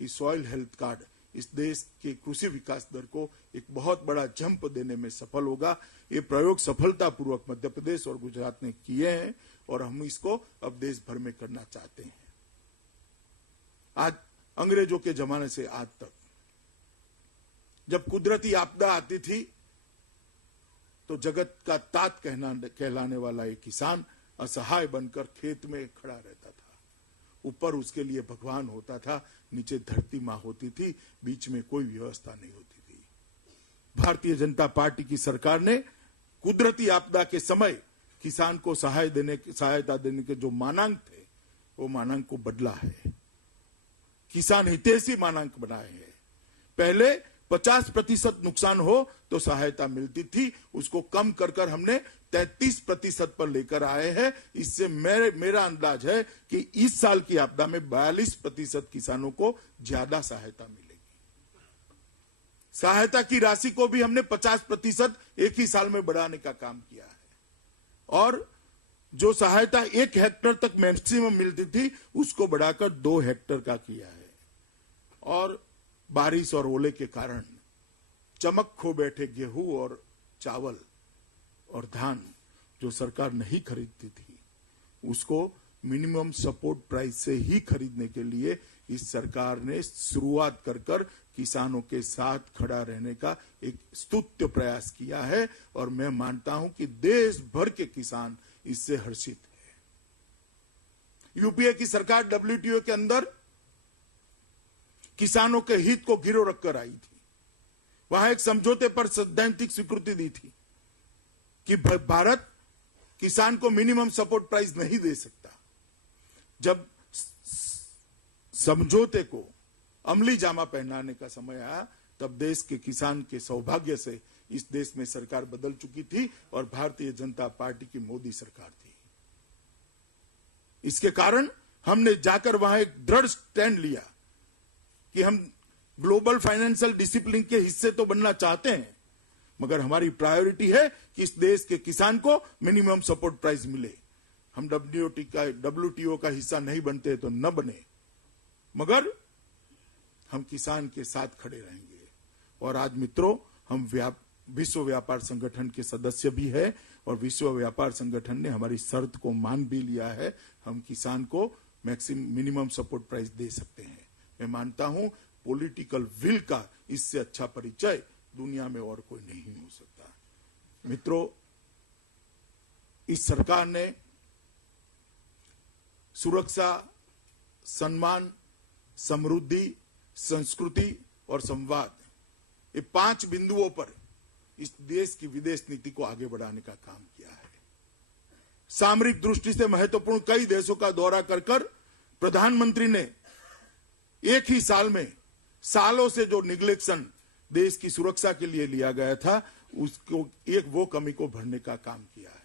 कि सॉइल हेल्थ कार्ड इस देश के कृषि विकास दर को एक बहुत बड़ा जंप देने में सफल होगा। ये प्रयोग सफलतापूर्वक मध्य प्रदेश और गुजरात ने किए हैं और हम इसको अब देश भर में करना चाहते हैं। आज अंग्रेजों के जमाने से आज तक जब कुदरती आपदा आती थी तो जगत का तात कहलाने वाला एक किसान असहाय बनकर खेत में खड़ा रहता था। ऊपर उसके लिए भगवान होता था, नीचे धरती मां होती थी, बीच में कोई व्यवस्था नहीं होती थी। भारतीय जनता पार्टी की सरकार ने कुदरती आपदा के समय किसान को सहायता देने के जो मानांक थे वो मानांक को बदला है, किसान हितैषी मानांक बनाए हैं। पहले 50% नुकसान हो तो सहायता मिलती थी, उसको कम कर हमने 33% पर लेकर आए हैं। इससे मेरा अंदाज है कि इस साल की आपदा में 42% किसानों को ज्यादा सहायता मिलेगी। सहायता की राशि को भी हमने 50% एक ही साल में बढ़ाने का काम किया है और जो सहायता 1 हेक्टेयर तक मैक्सिमम मिलती थी उसको बढ़ाकर 2 हेक्टेयर का किया है। और बारिश और ओले के कारण चमक खो बैठे गेहूं और चावल और धान जो सरकार नहीं खरीदती थी उसको मिनिमम सपोर्ट प्राइस से ही खरीदने के लिए इस सरकार ने शुरुआत कर किसानों के साथ खड़ा रहने का एक स्तुत्य प्रयास किया है और मैं मानता हूं कि देश भर के किसान इससे हर्षित है। यूपीए की सरकार WTO के अंदर किसानों के हित को गिरोह रखकर आई थी। वहां एक समझौते पर सैद्धांतिक स्वीकृति दी थी कि भारत किसान को मिनिमम सपोर्ट प्राइस नहीं दे सकता। जब समझौते को अमली जामा पहनाने का समय आया तब देश के किसान के सौभाग्य से इस देश में सरकार बदल चुकी थी और भारतीय जनता पार्टी की मोदी सरकार थी। इसके कारण हमने जाकर वहां एक दृढ़ स्टैंड लिया कि हम ग्लोबल फाइनेंशियल डिसिप्लिन के हिस्से तो बनना चाहते हैं मगर हमारी प्रायोरिटी है कि इस देश के किसान को मिनिमम सपोर्ट प्राइस मिले। हम WTO का हिस्सा नहीं बनते तो न बने मगर हम किसान के साथ खड़े रहेंगे। और आज मित्रों हम विश्व व्यापार संगठन के सदस्य भी है और विश्व व्यापार संगठन ने हमारी शर्त को मान भी लिया है। हम किसान को मिनिमम सपोर्ट प्राइस दे सकते हैं। मैं मानता हूं पॉलिटिकल विल का इससे अच्छा परिचय दुनिया में और कोई नहीं हो सकता। मित्रों, इस सरकार ने सुरक्षा, सम्मान, समृद्धि, संस्कृति और संवाद ये 5 बिंदुओं पर इस देश की विदेश नीति को आगे बढ़ाने का काम किया है। सामरिक दृष्टि से महत्वपूर्ण कई देशों का दौरा कर प्रधानमंत्री ने एक ही साल में सालों से जो निग्लेक्शन देश की सुरक्षा के लिए लिया गया था उसको वो कमी को भरने का काम किया है।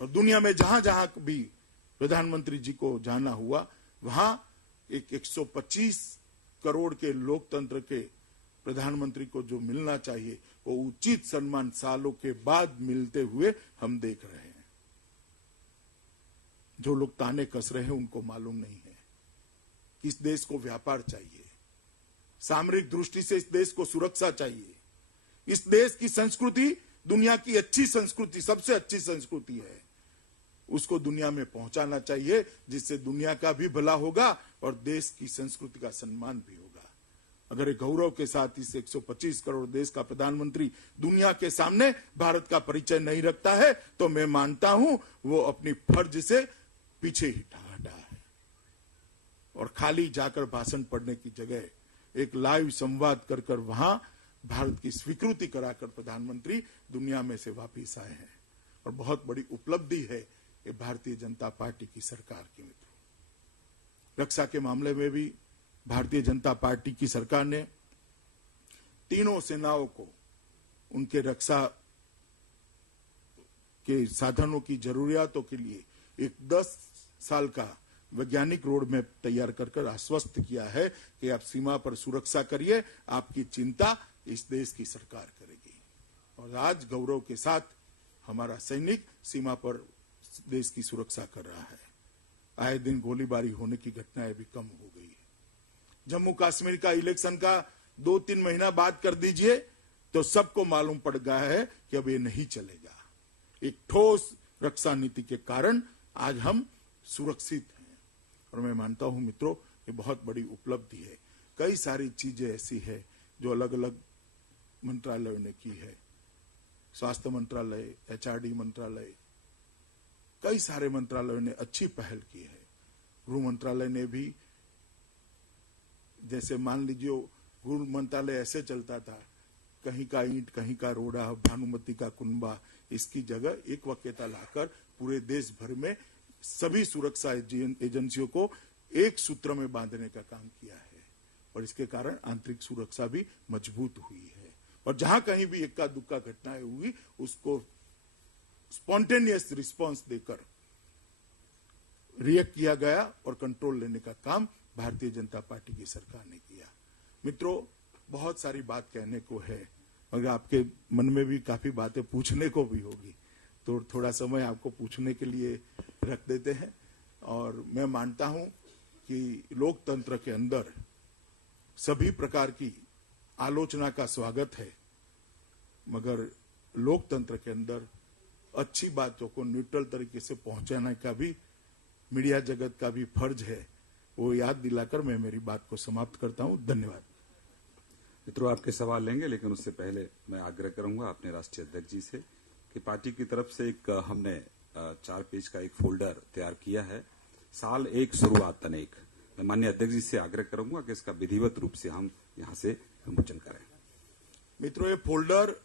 और दुनिया में जहां जहां भी प्रधानमंत्री जी को जाना हुआ वहां एक 125 करोड़ के लोकतंत्र के प्रधानमंत्री को जो मिलना चाहिए वो उचित सम्मान सालों के बाद मिलते हुए हम देख रहे हैं। जो लोग ताने कस रहे हैं उनको मालूम नहीं है कि इस देश को व्यापार चाहिए, सामरिक दृष्टि से इस देश को सुरक्षा चाहिए। इस देश की संस्कृति दुनिया की अच्छी संस्कृति, सबसे अच्छी संस्कृति है, उसको दुनिया में पहुंचाना चाहिए जिससे दुनिया का भी भला होगा और देश की संस्कृति का सम्मान भी होगा। अगर एक गौरव के साथ इस 125 करोड़ देश का प्रधानमंत्री दुनिया के सामने भारत का परिचय नहीं रखता है तो मैं मानता हूं वो अपनी फर्ज से पीछे ही हटा है। और खाली जाकर भाषण पढ़ने की जगह एक लाइव संवाद कर वहां भारत की स्वीकृति कराकर प्रधानमंत्री दुनिया में से वापिस आए हैं और बहुत बड़ी उपलब्धि है ये भारतीय जनता पार्टी की सरकार की। मित्रों, रक्षा के मामले में भी भारतीय जनता पार्टी की सरकार ने तीनों सेनाओं को उनके रक्षा के साधनों की जरूरियातों के लिए एक 10 साल का वैज्ञानिक रोड मैप तैयार कर आश्वस्त किया है कि आप सीमा पर सुरक्षा करिए, आपकी चिंता इस देश की सरकार करेगी। और आज गौरव के साथ हमारा सैनिक सीमा पर देश की सुरक्षा कर रहा है। आए दिन गोलीबारी होने की घटनाएं भी कम हो गई है। जम्मू कश्मीर का इलेक्शन का 2-3 महीना बाद कर दीजिए तो सबको मालूम पड़ गया है कि अब ये नहीं चलेगा। एक ठोस रक्षा नीति के कारण आज हम सुरक्षित हैं और मैं मानता हूं मित्रों ये बहुत बड़ी उपलब्धि है। कई सारी चीजें ऐसी है जो अलग अलग मंत्रालयों ने की है, स्वास्थ्य मंत्रालय, एचआरडी मंत्रालय, कई सारे मंत्रालयों ने अच्छी पहल की है। गृह मंत्रालय ने भी, जैसे मान लीजिए गृह मंत्रालय ऐसे चलता था, कहीं का ईंट कहीं का रोड़ा, भानुमती का कुनबा, इसकी जगह एक वक्यता लाकर पूरे देश भर में सभी सुरक्षा एजेंसियों को एक सूत्र में बांधने का काम किया है और इसके कारण आंतरिक सुरक्षा भी मजबूत हुई है। और जहां कहीं भी इक्का दुक्का घटनाएं हुई उसको स्पॉन्टेनियस रिस्पांस देकर रिएक्ट किया गया और कंट्रोल लेने का काम भारतीय जनता पार्टी की सरकार ने किया। मित्रों, बहुत सारी बात कहने को है, मगर आपके मन में भी काफी बातें पूछने को भी होगी, तो थोड़ा समय आपको पूछने के लिए रख देते हैं। और मैं मानता हूं कि लोकतंत्र के अंदर सभी प्रकार की आलोचना का स्वागत है, मगर लोकतंत्र के अंदर अच्छी बातों को न्यूट्रल तरीके से पहुंचाने का भी मीडिया जगत का भी फर्ज है। वो याद दिलाकर मैं मेरी बात को समाप्त करता हूं। धन्यवाद। मित्रों, आपके सवाल लेंगे, लेकिन उससे पहले मैं आग्रह करूंगा अपने राष्ट्रीय अध्यक्ष जी से कि पार्टी की तरफ से एक हमने 4 पेज का एक फोल्डर तैयार किया है, साल एक शुरुआत अनेक। मैं माननीय अध्यक्ष जी से आग्रह करूंगा कि इसका विधिवत रूप से हम यहां से विमोचन करें। मित्रों, ये फोल्डर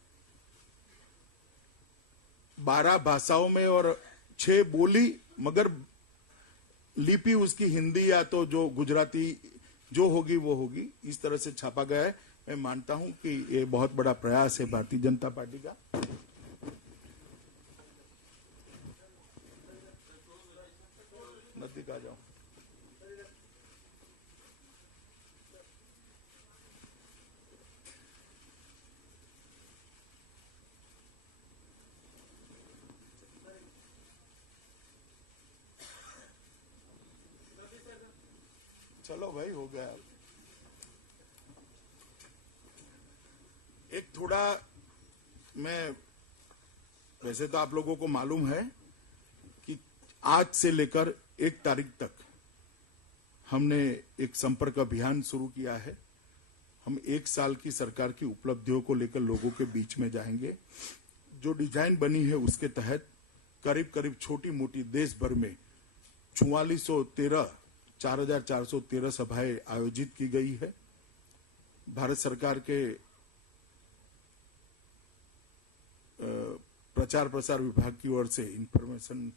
12 भाषाओं में और 6 बोली, मगर लिपि उसकी हिंदी या तो जो गुजराती जो होगी वो होगी, इस तरह से छापा गया है। मैं मानता हूं कि ये बहुत बड़ा प्रयास है भारतीय जनता पार्टी का। नजदीक आ जाओ। चलो भाई, हो गया। एक थोड़ा, मैं वैसे तो आप लोगों को मालूम है कि आज से लेकर 1 तारीख तक हमने एक संपर्क अभियान शुरू किया है। हम 1 साल की सरकार की उपलब्धियों को लेकर लोगों के बीच में जाएंगे। जो डिजाइन बनी है उसके तहत करीब करीब छोटी मोटी देश भर में 4,413 सभाएं आयोजित की गई है। भारत सरकार के प्रचार प्रसार विभाग की ओर से, इंफॉर्मेशन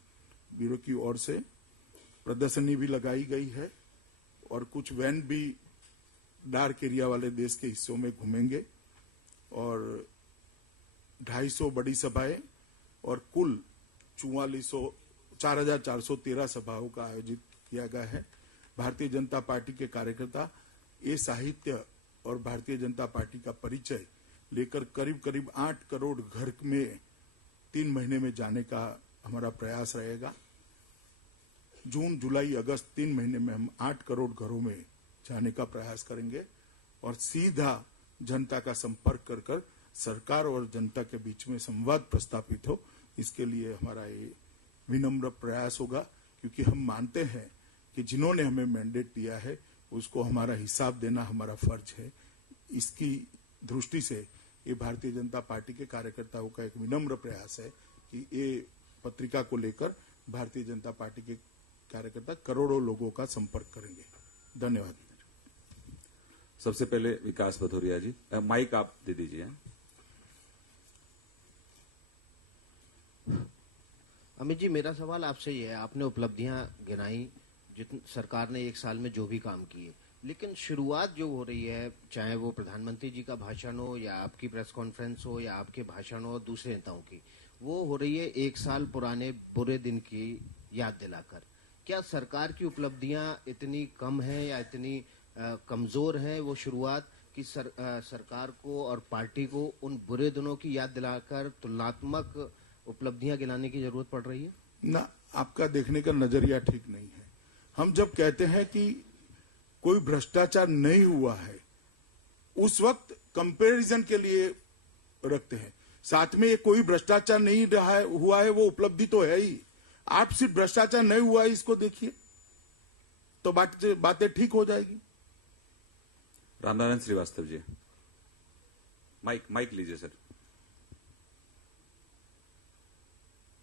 ब्यूरो की ओर से प्रदर्शनी भी लगाई गई है और कुछ वैन भी डार्क एरिया वाले देश के हिस्सों में घूमेंगे और 250 बड़ी सभाएं और कुल 4,413 सभाओं का आयोजित किया गया है। भारतीय जनता पार्टी के कार्यकर्ता ये साहित्य और भारतीय जनता पार्टी का परिचय लेकर करीब करीब 8 करोड़ घर में 3 महीने में जाने का हमारा प्रयास रहेगा। जून, जुलाई, अगस्त 3 महीने में हम 8 करोड़ घरों में जाने का प्रयास करेंगे और सीधा जनता का संपर्क कर कर सरकार और जनता के बीच में संवाद प्रस्थापित हो, इसके लिए हमारा ये विनम्र प्रयास होगा। क्योंकि हम मानते हैं कि जिन्होंने हमें मैंडेट दिया है उसको हमारा हिसाब देना हमारा फर्ज है। इसकी दृष्टि से ये भारतीय जनता पार्टी के कार्यकर्ताओं का एक विनम्र प्रयास है कि ये पत्रिका को लेकर भारतीय जनता पार्टी के कार्यकर्ता करोड़ों लोगों का संपर्क करेंगे। धन्यवाद। सबसे पहले विकास भदौरिया जी, माइक आप दे दीजिए। अमित जी, मेरा सवाल आपसे ही है। आपने उपलब्धियां गिनाई, सरकार ने 1 साल में जो भी काम किए, लेकिन शुरुआत जो हो रही है, चाहे वो प्रधानमंत्री जी का भाषण हो या आपकी प्रेस कॉन्फ्रेंस हो या आपके भाषण हो दूसरे नेताओं की, वो हो रही है 1 साल पुराने बुरे दिन की याद दिलाकर। क्या सरकार की उपलब्धियां इतनी कम है या इतनी कमजोर है वो शुरुआत कि सरकार को और पार्टी को उन बुरे दिनों की याद दिलाकर तुलनात्मक उपलब्धियां गिनाने की जरूरत पड़ रही है? ना, आपका देखने का नजरिया ठीक नहीं है। हम जब कहते हैं कि कोई भ्रष्टाचार नहीं हुआ है, उस वक्त कंपैरिजन के लिए रखते हैं। साथ में ये कोई भ्रष्टाचार नहीं रहा है, हुआ है, वो उपलब्धि तो है ही। आप सिर्फ भ्रष्टाचार नहीं हुआ है इसको देखिए, तो बातें ठीक हो जाएगी। रामनारायण श्रीवास्तव जी, माइक लीजिए सर।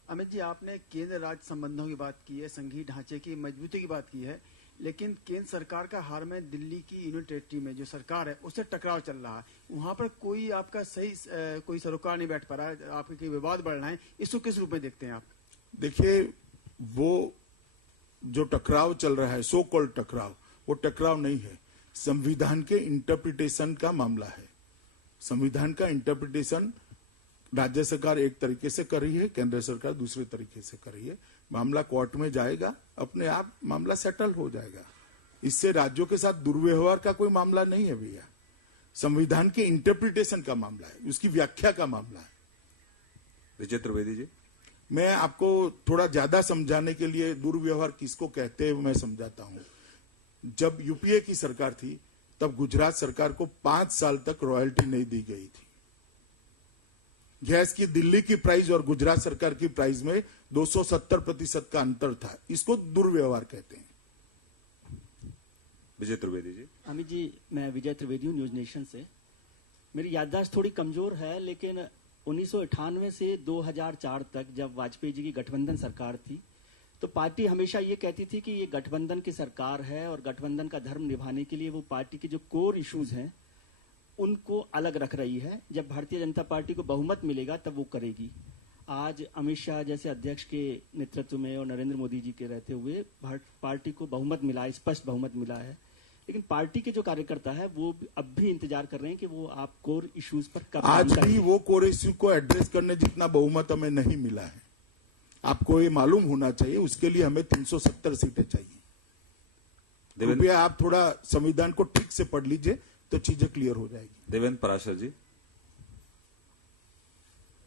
अमित जी, आपने केंद्र राज्य संबंधों की बात की है, संघीय ढांचे की मजबूती की बात की है, लेकिन केंद्र सरकार का हाल में दिल्ली की यूनियन टेरिटरी में जो सरकार है उससे टकराव चल रहा है। वहां पर कोई आपका सही कोई सरोकार नहीं बैठ पा रहा है, आपके विवाद बढ़ रहे हैं, इसको किस रूप में देखते हैं आप? देखिए, वो जो टकराव चल रहा है, सो कॉल्ड टकराव, वो टकराव नहीं है, संविधान के इंटरप्रिटेशन का मामला है। संविधान का इंटरप्रिटेशन राज्य सरकार एक तरीके से कर रही है, केंद्र सरकार दूसरे तरीके से कर रही है। मामला कोर्ट में जाएगा, अपने आप मामला सेटल हो जाएगा। इससे राज्यों के साथ दुर्व्यवहार का कोई मामला नहीं है भैया, संविधान के इंटरप्रिटेशन का मामला है, उसकी व्याख्या का मामला है। विजय त्रिवेदी जी, मैं आपको थोड़ा ज्यादा समझाने के लिए दुर्व्यवहार किसको कहते हैं मैं समझाता हूं। जब यूपीए की सरकार थी तब गुजरात सरकार को 5 साल तक रॉयल्टी नहीं दी गई थी। गैस की दिल्ली की प्राइस और गुजरात सरकार की प्राइस में 270% का अंतर था, इसको दुर्व्यवहार कहते हैं। विजय त्रिवेदी जी। अमित जी, मैं विजय त्रिवेदी हूँ, न्यूज नेशन से। मेरी याददाश्त थोड़ी कमजोर है, लेकिन 1998 से 2004 तक जब वाजपेयी जी की गठबंधन सरकार थी तो पार्टी हमेशा ये कहती थी कि ये गठबंधन की सरकार है और गठबंधन का धर्म निभाने के लिए वो पार्टी के जो कोर इश्यूज हैं उनको अलग रख रही है। जब भारतीय जनता पार्टी को बहुमत मिलेगा तब वो करेगी। आज अमित शाह जैसे अध्यक्ष के नेतृत्व में और नरेंद्र मोदी जी के रहते हुए पार्टी को बहुमत मिला है, स्पष्ट बहुमत मिला है, लेकिन पार्टी के जो कार्यकर्ता है वो अब भी इंतजार कर रहे हैं कि वो आप कोर इश्यूज पर कब आज भी वो कोर इश्यू को एड्रेस करने जितना बहुमत हमें नहीं मिला है। आपको ये मालूम होना चाहिए, उसके लिए हमें 370 सीटें चाहिए। कृपया आप थोड़ा संविधान को ठीक से पढ़ लीजिए तो चीजें क्लियर हो जाएगी। देवेंद्र पराशर जी।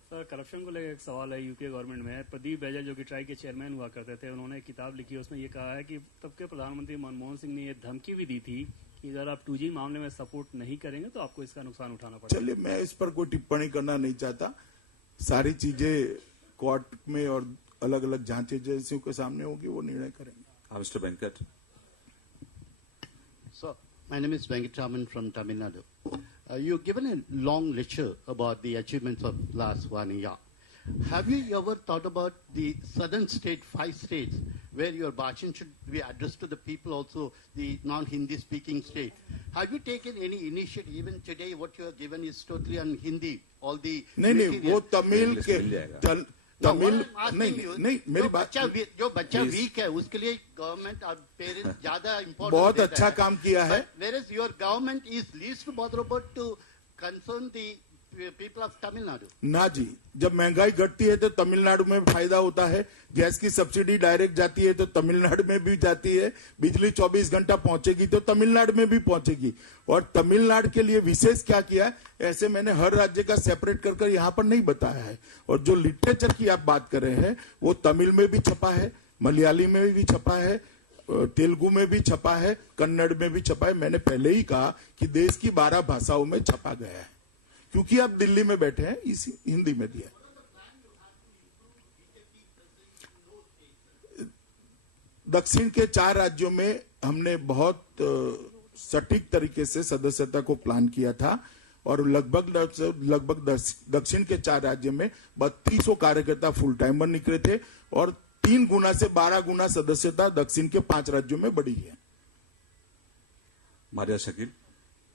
सर, करप्शन को लेकर एक सवाल है यूपीए गवर्नमेंट में। प्रदीप बैजल जो कि ट्राई के चेयरमैन हुआ करते थे, उन्होंने एक किताब लिखी है, उसमें ये कहा है कि तब के प्रधानमंत्री मनमोहन सिंह ने ये धमकी भी दी थी कि अगर आप 2G मामले में सपोर्ट नहीं करेंगे तो आपको इसका नुकसान उठाना पड़ेगा। चलिए, मैं इस पर कोई टिप्पणी करना नहीं चाहता। सारी चीजें कोर्ट में और अलग अलग जांच एजेंसियों के सामने होगी, वो निर्णय करेंगे। Mister Venkat. So, my name is Venkatraman from Tamil Nadu. You've given a long lecture about the achievements of last 1 year. Have you ever thought about the southern state, 5 states, where your bhashan should be addressed to the people also, the non-Hindi speaking state? Have you taken any initiative? Even today, what you have given is totally on Hindi. All the नहीं, वो तमिल के तमिल नहीं, मेरी बात, जो बच्चा week है उसके लिए गवर्नमेंट और पेरेंट्स ज्यादा इम्पोर्टेंट बहुत अच्छा काम किया है। Whereas your government is least bothered about to concern the people of Tamil Nadu. ना जी, जब महंगाई घटती है तो तमिलनाडु में फायदा होता है। गैस की सब्सिडी डायरेक्ट जाती है तो तमिलनाडु में भी जाती है। बिजली 24 घंटा पहुंचेगी तो तमिलनाडु में भी पहुंचेगी। और तमिलनाडु के लिए विशेष क्या किया, ऐसे मैंने हर राज्य का सेपरेट कर यहाँ पर नहीं बताया है। और जो लिटरेचर की आप बात कर रहे हैं वो तमिल में भी छपा है, मलयाली में भी छपा है, तेलुगु में भी छपा है, कन्नड़ में भी छपा है। मैंने पहले ही कहा कि देश की 12 भाषाओं में छपा गया है। क्योंकि आप दिल्ली में बैठे हैं, इस हिंदी में दिया। दक्षिण के 4 राज्यों में हमने बहुत सटीक तरीके से सदस्यता को प्लान किया था और लगभग दक्षिण के 4 राज्यों में 3200 कार्यकर्ता फुल टाइमर निकले थे और 3 गुना से 12 गुना सदस्यता दक्षिण के 5 राज्यों में बढ़ी है। मारिया शकील।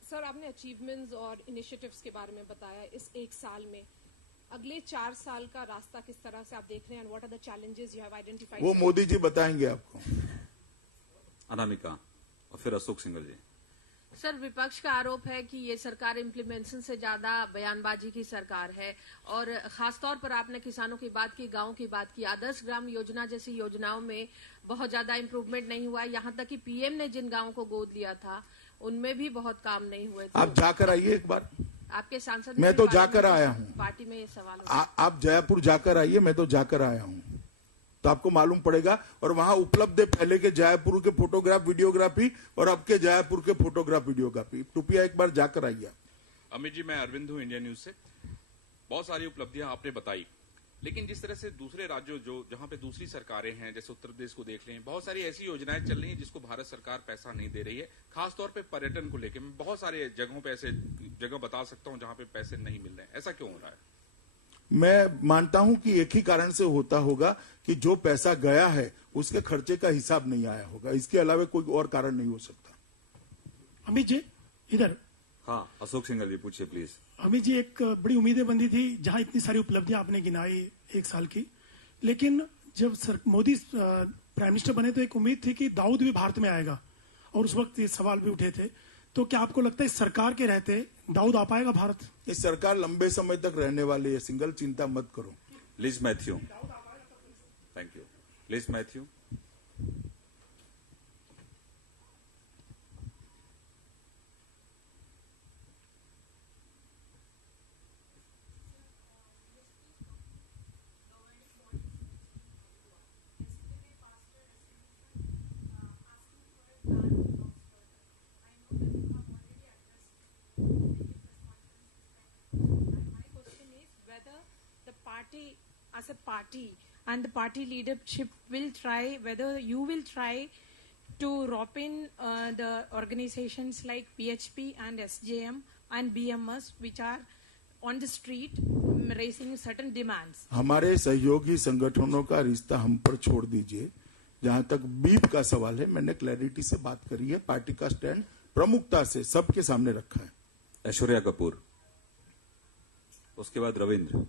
सर, आपने अचीवमेंट्स और इनिशिएटिव्स के बारे में बताया इस 1 साल में। अगले 4 साल का रास्ता किस तरह से आप देख रहे हैं? What are the challenges you have identified? वो मोदी जी बताएंगे आपको। अनामिका और फिर अशोक सिंघल जी। सर, विपक्ष का आरोप है कि ये सरकार इम्प्लीमेंटेशन से ज्यादा बयानबाजी की सरकार है और खासतौर पर आपने किसानों की बात की, गांव की बात की। आदर्श ग्राम योजना जैसी योजनाओं में बहुत ज्यादा इम्प्रूवमेंट नहीं हुआ। यहाँ तक कि पीएम ने जिन गांवों को गोद लिया था उनमें भी बहुत काम नहीं हुए। आप जाकर आइए एक बार। आपके सांसद, मैं तो जाकर आया हूँ। पार्टी में ये सवाल आप जयपुर जाकर आइए, मैं तो जाकर आया हूँ, तो आपको मालूम पड़ेगा। और वहां उपलब्ध है पहले के जयपुर के फोटोग्राफ वीडियोग्राफी और अब के जयपुर के फोटोग्राफ वीडियोग्राफी। टुपिया एक बार जाकर आइए। अमित जी, मैं अरविंद हूँ, इंडिया न्यूज से। बहुत सारी उपलब्धियां आपने बताई, लेकिन जिस तरह से दूसरे राज्यों जहां पे दूसरी सरकारें हैं, जैसे उत्तर प्रदेश को देख लें, बहुत सारी ऐसी योजनाएं चल रही हैं जिसको भारत सरकार पैसा नहीं दे रही है, खासतौर पे पर्यटन को लेकर। मैं बहुत सारे जगहों पे ऐसे जगह बता सकता हूं जहां पे पैसे नहीं मिल रहे हैं। ऐसा क्यों हो रहा है? मैं मानता हूं कि एक ही कारण से होता होगा कि जो पैसा गया है उसके खर्चे का हिसाब नहीं आया होगा। इसके अलावा कोई और कारण नहीं हो सकता। अमित जी इधर। हाँ, अशोक सिंघल जी पूछिए प्लीज। अमित जी, एक बड़ी उम्मीदें बंधी थी जहां इतनी सारी उपलब्धियां आपने गिनाई एक साल की, लेकिन जब मोदी प्राइम मिनिस्टर बने तो एक उम्मीद थी कि दाऊद भी भारत में आएगा, और उस वक्त ये सवाल भी उठे थे। तो क्या आपको लगता है इस सरकार के रहते दाऊद आ पाएगा भारत? इस सरकार लंबे समय तक रहने वाली है, सिंगल, चिंता मत करो। Liz Mathew. Thank you. Liz Mathew. As a party and the party leadership will try, whether you will try to rope in the organizations like PHP and SJM and BMS which are on the street raising certain demands. हमारे सहयोगी संगठनों का रिश्ता हम पर छोड़ दीजिए। जहां तक बीफ का सवाल है, मैंने क्लैरिटी से बात करी है, पार्टी का स्टैंड प्रमुखता से सबके सामने रखा है। ऐश्वर्या कपूर, उसके बाद Ravindra.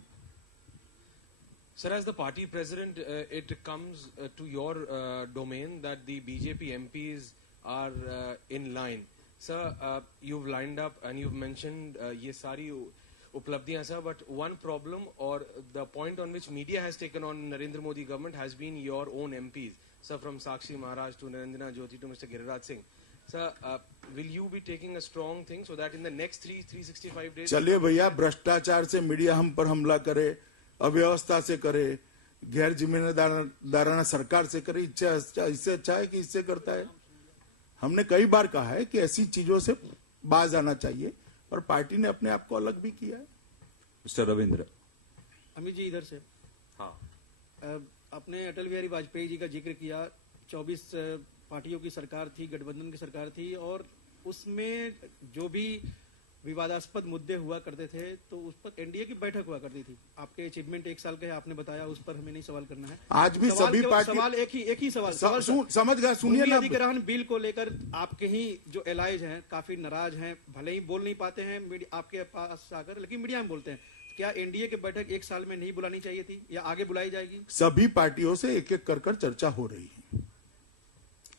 Sir, as the party president, it comes to your domain that the BJP MPs are in line. Sir, you've lined up and you've mentioned ye sari uplabdhiyan, sir, but one problem or the point on which media has taken on Narendra Modi government has been your own MPs. Sir, from Sakshi Maharaj to Narendra Jyoti to Mr. Giriraj Singh. Sir, will you be taking a strong thing so that in the next 365 days... चलिए भैया, भ्रष्टाचार से media हम पर हमला करे, अव्यवस्था से करे, गैर जिम्मेदाराना सरकार से करे, इससे अच्छा है कि इससे करता है। हमने कई बार कहा है कि ऐसी चीजों से बाज आना चाहिए, और पार्टी ने अपने आप को अलग भी किया है। मिस्टर रविंद्र। अमित जी इधर से। हाँ, आपने अटल बिहारी वाजपेयी जी का जिक्र किया। 24 पार्टियों की सरकार थी, गठबंधन की सरकार थी, और उसमें जो भी विवादास्पद मुद्दे हुआ करते थे तो उस पर एनडीए की बैठक हुआ करती थी। आपके अचीवमेंट एक साल के है, आपने बताया, उस पर हमें नहीं सवाल करना है। आज भी सभी पार्टी सवाल एक ही सवाल समझ गया, सुनिए ना। अधिग्रहण बिल को लेकर आपके ही जो एलाइज हैं काफी नाराज हैं, भले ही बोल नहीं पाते हैं आपके पास आकर, लेकिन मीडिया में बोलते हैं। क्या एनडीए की बैठक एक साल में नहीं बुलानी चाहिए थी या आगे बुलाई जाएगी? सभी पार्टियों से एक एक कर चर्चा हो रही है।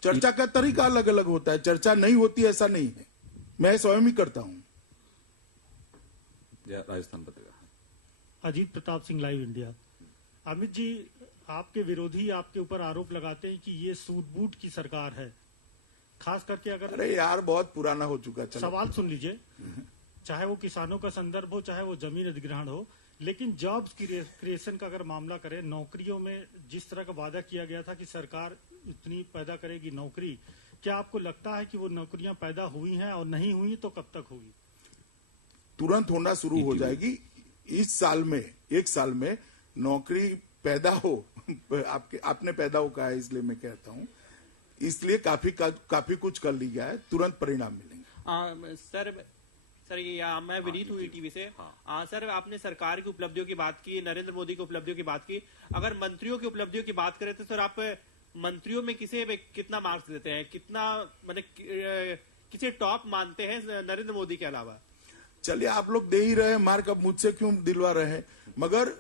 चर्चा का तरीका अलग अलग होता है, चर्चा नहीं होती ऐसा नहीं है, मैं स्वयं ही करता हूं। राजस्थान पत्रिका। Ajit Pratap Singh, live India. अमित जी, आपके विरोधी आपके ऊपर आरोप लगाते हैं कि ये सूट-बूट की सरकार है, खास करके अगर... अरे यार, बहुत पुराना हो चुका। सवाल सुन लीजिए, चाहे वो किसानों का संदर्भ हो, चाहे वो जमीन अधिग्रहण हो, लेकिन जॉब्स क्रिएशन का अगर मामला करें, नौकरियों में जिस तरह का वादा किया गया था कि सरकार इतनी पैदा करेगी नौकरी, क्या आपको लगता है कि वो नौकरियां पैदा हुई हैं, और नहीं हुई तो कब तक होगी? तुरंत होना शुरू हो जाएगी। इस साल में, एक साल में नौकरी पैदा हो, आपने पैदा हो कहा है इसलिए मैं कहता हूं, इसलिए काफी कुछ कर लिया है, तुरंत परिणाम मिलेंगे। सर ये मैं विनीत हूँ ईटीवी से। सर, आपने सरकार की उपलब्धियों की बात की, नरेंद्र मोदी की उपलब्धियों की बात की। अगर मंत्रियों की उपलब्धियों की बात करें तो सर आप मंत्रियों में कितना मार्क्स देते हैं, कितना मतलब किसे टॉप मानते हैं नरेंद्र मोदी के अलावा? चलिए, आप लोग दे ही रहे मार्क, अब मुझसे क्यों दिलवा रहे हैं? मगर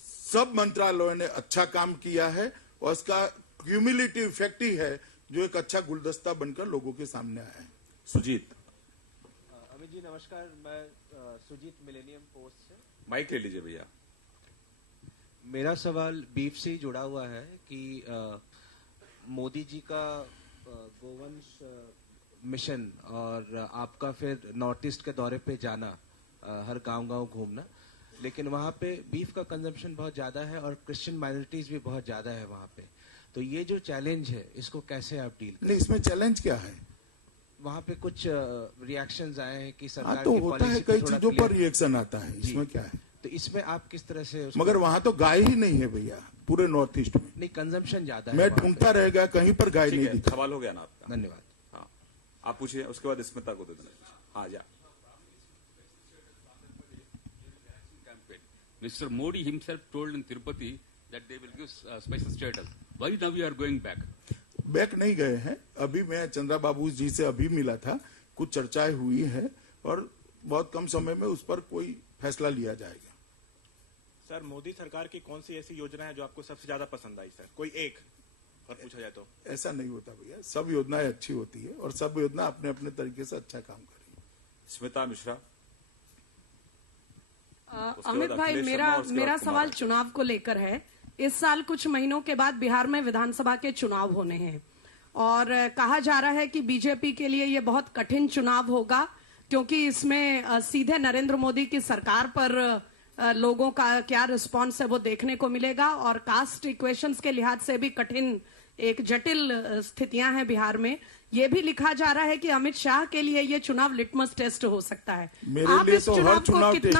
सब मंत्रालयों ने अच्छा काम किया है, और उसका क्यूमुलेटिव इफेक्ट ही है जो एक अच्छा गुलदस्ता बनकर लोगों के सामने आया है। सुजीत। अमित जी नमस्कार, मैं सुजीत मिलेनियम पोस्ट से। माइक ले लीजिए भैया। मेरा सवाल बीफ से ही जुड़ा हुआ है कि मोदी जी का गोवंश मिशन और आपका फिर नॉर्थ ईस्ट के दौरे पे जाना, हर गांव-गांव घूमना, लेकिन वहां पे बीफ का कंजम्पशन बहुत ज्यादा है और क्रिश्चियन माइनॉरिटीज भी बहुत ज्यादा है वहां पे। तो ये जो चैलेंज है, इसको कैसे आप डील करें? नहीं, इसमें चैलेंज क्या है? वहां पे कुछ रिएक्शंस आए हैं कि सरकार तो की होता है, कई चीजों पर रिएक्शन आता है, इसमें क्या है? तो तो इसमें आप किस तरह से मगर वहां तो गाय ही नहीं है भैया, पूरे नॉर्थ ईस्ट में। नहीं, कंजम्पशन ज्यादा है। मैं ढूंढता रहेगा, कहीं पर गाय नहीं दिखा। सवाल हो गया ना आपका, धन्यवाद। हाँ, आप पूछिए, उसके बाद स्मिता को दे देना। हाँ जा। Mr. Modi himself told in Tirupati that they will give special status. Why now we are going back? Back नहीं गए हैं। अभी मैं चंद्रा बाबू जी से अभी मिला था, कुछ चर्चाएं हुई है और बहुत कम समय में उस पर कोई फैसला लिया जाएगा। सर, मोदी सरकार की कौन सी ऐसी योजना है जो आपको सबसे ज्यादा पसंद आई? सर, कोई एक अगर पूछा जाए तो। ऐसा नहीं होता भैया, सब योजनाएं अच्छी होती है और सब योजना अपने अपने तरीके से अच्छा काम कर रही है। स्मिता मिश्रा। अमित भाई, मेरा सवाल चुनाव को लेकर है। इस साल कुछ महीनों के बाद बिहार में विधानसभा के चुनाव होने हैं और कहा जा रहा है कि बीजेपी के लिए ये बहुत कठिन चुनाव होगा, क्योंकि इसमें सीधे नरेंद्र मोदी की सरकार पर लोगों का क्या रिस्पांस है वो देखने को मिलेगा और कास्ट इक्वेशंस के लिहाज से भी कठिन, एक जटिल स्थितियां हैं बिहार में। ये भी लिखा जा रहा है कि अमित शाह के लिए ये चुनाव लिटमस टेस्ट हो सकता है। मेरे लिए तो हर चुनाव टेस्ट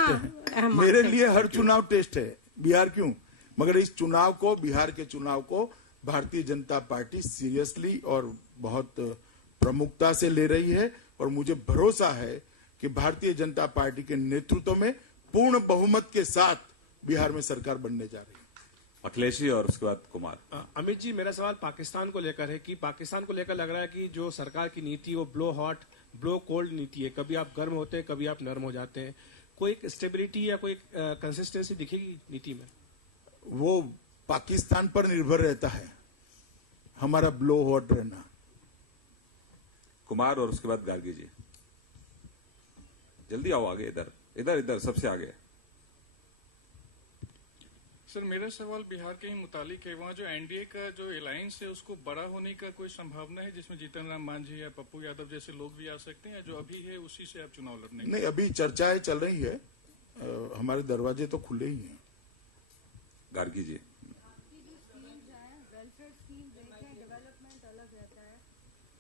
है, मेरे लिए हर चुनाव टेस्ट है। बिहार क्यों, मगर इस चुनाव को, बिहार के चुनाव को भारतीय जनता पार्टी सीरियसली और बहुत प्रमुखता से ले रही है और मुझे भरोसा है कि भारतीय जनता पार्टी के नेतृत्व में पूर्ण बहुमत के साथ बिहार में सरकार बनने जा रही है। अखिलेश जी और उसके बाद कुमार। अमित जी, मेरा सवाल पाकिस्तान को लेकर है कि पाकिस्तान को लेकर लग रहा है कि जो सरकार की नीति वो ब्लो हॉट ब्लो कोल्ड नीति है, कभी आप गर्म होते हैं, कभी आप नर्म हो जाते हैं। कोई स्टेबिलिटी या कोई कंसिस्टेंसी दिखेगी नीति में? वो पाकिस्तान पर निर्भर रहता है हमारा ब्लो हॉट रहना। कुमार और उसके बाद गार्गी जी। जल्दी आओ आगे, इधर इधर इधर सबसे आगे। सर, मेरा सवाल बिहार के ही मुतालिक है। वहाँ जो एनडीए का जो अलायंस है उसको बड़ा होने का कोई संभावना है, जिसमें जीतन राम मांझी या पप्पू यादव जैसे लोग भी आ सकते हैं, या जो अभी है उसी से आप चुनाव लड़ने? नहीं, अभी चर्चाएं चल रही है, हमारे दरवाजे तो खुले ही हैं। गार्गी जी।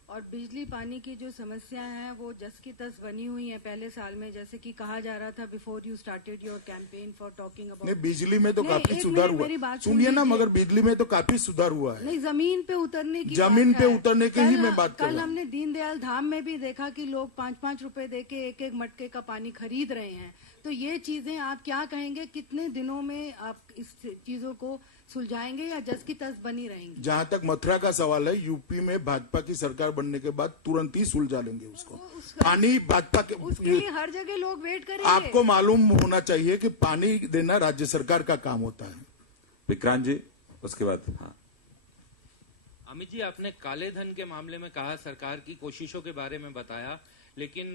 और बिजली पानी की जो समस्या है वो जस की तस बनी हुई है पहले साल में, जैसे कि कहा जा रहा था before you started your campaign for talking about. नहीं, बिजली में तो काफी सुधार हुआ, सुनिए ना, मगर बिजली में तो काफी सुधार हुआ है। नहीं, जमीन पे उतरने की ही मैं बात कर रहा हूं। कल हमने दीनदयाल धाम में भी देखा कि लोग 5-5 रुपए दे के एक मटके का पानी खरीद रहे हैं। तो ये चीजें आप क्या कहेंगे, कितने दिनों में आप इस चीजों को सुलझाएंगे या जस की तस बनी रहेंगी? जहां तक मथुरा का सवाल है, यूपी में भाजपा की सरकार बनने के बाद तुरंत ही सुलझा लेंगे उसको। पानी भाजपा के, उसके लिए हर जगह लोग वेट करेंगे। आपको मालूम होना चाहिए कि पानी देना राज्य सरकार का काम होता है। विक्रांत जी, उसके बाद। हाँ अमित जी, आपने काले धन के मामले में कहा सरकार की कोशिशों के बारे में बताया, लेकिन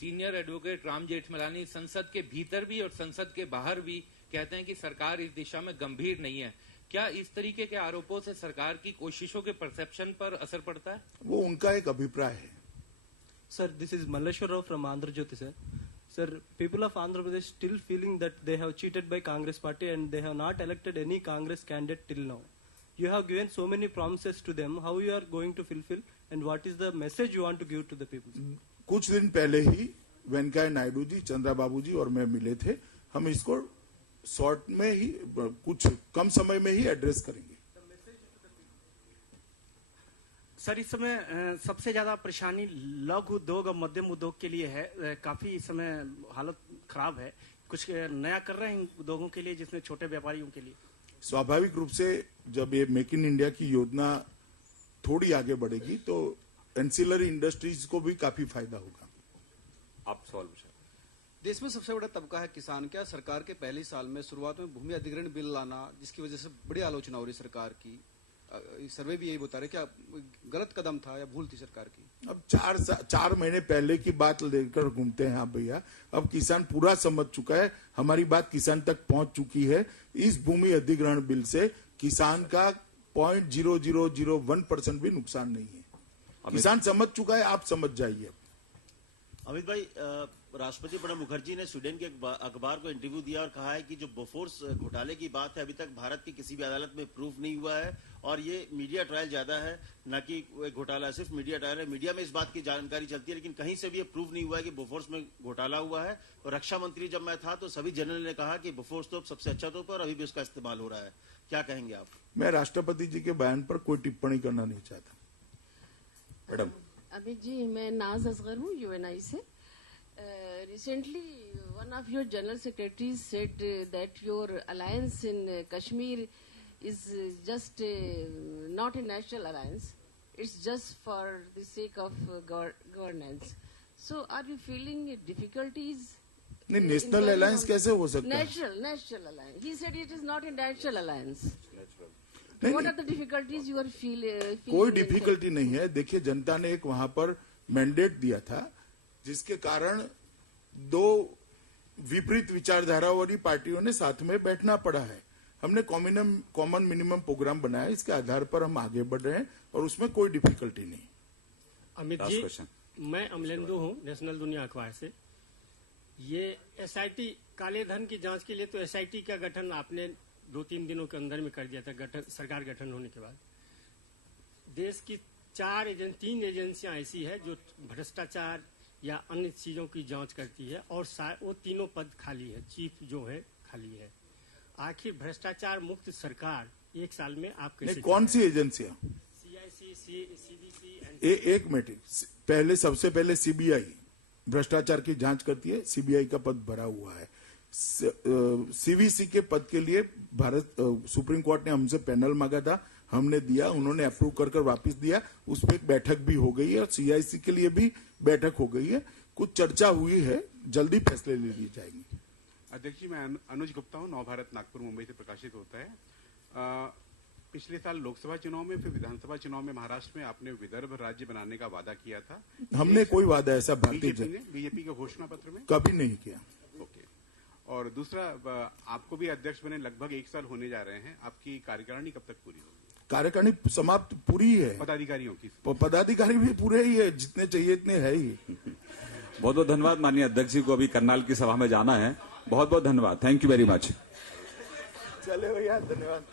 सीनियर एडवोकेट राम जेठमलानी संसद के भीतर भी और संसद के बाहर भी कहते हैं कि सरकार इस दिशा में गंभीर नहीं है। क्या इस तरीके के आरोपों से सरकार की कोशिशों के परसेप्शन पर असर पड़ता है? वो उनका एक अभिप्राय है। Sir, this is Malleshwar Rao from Andhra Jyoti, sir. Sir, people of Andhra Pradesh still feeling that they have cheated by Congress party and they have not elected any Congress candidate till now. You have given so many promises to them. How you are going to fulfill and what is the message you want to give to the people? कुछ दिन पहले ही वेंकैया नायडू जी, चंद्रा बाबू जी और मैं मिले थे। हम इसको short में ही, कुछ कम समय में ही एड्रेस करेंगे। सर, इस समय सबसे ज्यादा परेशानी लघु उद्योग और मध्यम उद्योग के लिए है। काफी इस समय हालत खराब है। कुछ नया कर रहे हैं उद्योगों के लिए, जिसमें छोटे व्यापारियों के लिए? स्वाभाविक रूप से जब ये मेक इन इंडिया की योजना थोड़ी आगे बढ़ेगी तो एंसिलरी इंडस्ट्रीज को भी काफी फायदा होगा। आप सवाल पूछा। देश में सबसे बड़ा तबका है किसान। क्या सरकार के पहले साल में शुरुआत में भूमि अधिग्रहण बिल लाना, जिसकी वजह से बड़ी आलोचना हो रही सरकार की, सर्वे भी यही बता रहे, क्या गलत कदम था या भूल थी सरकार की? अब 4 महीने पहले की बात लेकर घूमते हैं आप भैया। अब किसान पूरा समझ चुका है, हमारी बात किसान तक पहुंच चुकी है। इस भूमि अधिग्रहण बिल से किसान का 0.0001% भी नुकसान नहीं है। किसान समझ चुका है, आप समझ जाइए। अमित भाई, राष्ट्रपति प्रणब मुखर्जी ने स्वीडन के अखबार को इंटरव्यू दिया और कहा है कि जो बोफोर्स घोटाले की बात है अभी तक भारत की किसी भी अदालत में प्रूफ नहीं हुआ है और ये मीडिया ट्रायल ज्यादा है, न कि घोटाला सिर्फ मीडिया ट्रायल है। मीडिया में इस बात की जानकारी चलती है लेकिन कहीं से भी ये प्रूफ नहीं हुआ है कि बोफोर्स में घोटाला हुआ है। और रक्षा मंत्री जब मैं था तो सभी जनरल ने कहा कि बोफोर्स तोप सबसे अच्छा तोप है और अभी भी उसका इस्तेमाल हो रहा है। क्या कहेंगे आप? मैं राष्ट्रपति जी के बयान पर कोई टिप्पणी करना नहीं चाहता। मैडम। अमित जी, मैं नाज असगर हूँ यूएनआई से। Recently, one of your general secretaries said that your alliance in Kashmir is just not a national alliance. It's just for the sake of governance. So, are you feeling difficulties? नहीं, national alliance कैसे हो सकता है? National alliance. He said it is not a national alliance. नहीं, What are the difficulties you are feeling? कोई difficulty नहीं है। देखिए, जनता ने एक वहां पर मैंडेट दिया था जिसके कारण दो विपरीत विचारधारा वाली पार्टियों ने साथ में बैठना पड़ा है। हमने कॉमन मिनिमम प्रोग्राम बनाया, इसके आधार पर हम आगे बढ़ रहे हैं और उसमें कोई डिफिकल्टी नहीं। अमित जी, मैं अमलेंदु हूं, नेशनल दुनिया अखबार से। ये एसआईटी काले धन की जांच के लिए तो एसआईटी का गठन आपने 2-3 दिनों के अंदर में कर दिया था, सरकार गठन होने के बाद। देश की 3 एजेंसियां ऐसी है जो भ्रष्टाचार या अन्य चीजों की जांच करती है और वो तीनों पद खाली है, चीफ जो है खाली है। आखिर भ्रष्टाचार मुक्त सरकार एक साल में आप कैसे? कौन सी एजेंसियां? CIC, CBC। एक मिनट, सबसे पहले सीबीआई भ्रष्टाचार की जांच करती है, सीबीआई का पद भरा हुआ है। सीवीसी के पद के लिए सुप्रीम कोर्ट ने हमसे पैनल मांगा था, हमने दिया, उन्होंने अप्रूव कर वापस दिया। उस पर एक बैठक भी हो गई है और सीआईसी के लिए भी बैठक हो गई है। कुछ चर्चा हुई है, जल्दी फैसले ले लिए जाएंगे। अध्यक्ष जी, मैं अनुज गुप्ता हूँ, नवभारत नागपुर मुंबई से प्रकाशित होता है। पिछले साल लोकसभा चुनाव में, फिर विधानसभा चुनाव में महाराष्ट्र में आपने विदर्भ राज्य बनाने का वादा किया था। हमने कोई वादा ऐसा बीजेपी के घोषणा पत्र में कभी नहीं किया। ओके। और दूसरा, आपको भी अध्यक्ष बने लगभग 1 साल होने जा रहे हैं, आपकी कार्यकारिणी कब तक पूरी होगी? कार्यकारिणी समाप्त पूरी है। पदाधिकारियों की? पदाधिकारी भी पूरे ही है, जितने चाहिए इतने है ही। बहुत बहुत धन्यवाद माननीय अध्यक्ष जी को, अभी करनाल की सभा में जाना है। बहुत बहुत धन्यवाद, थैंक यू वेरी मच। चले भैया, धन्यवाद।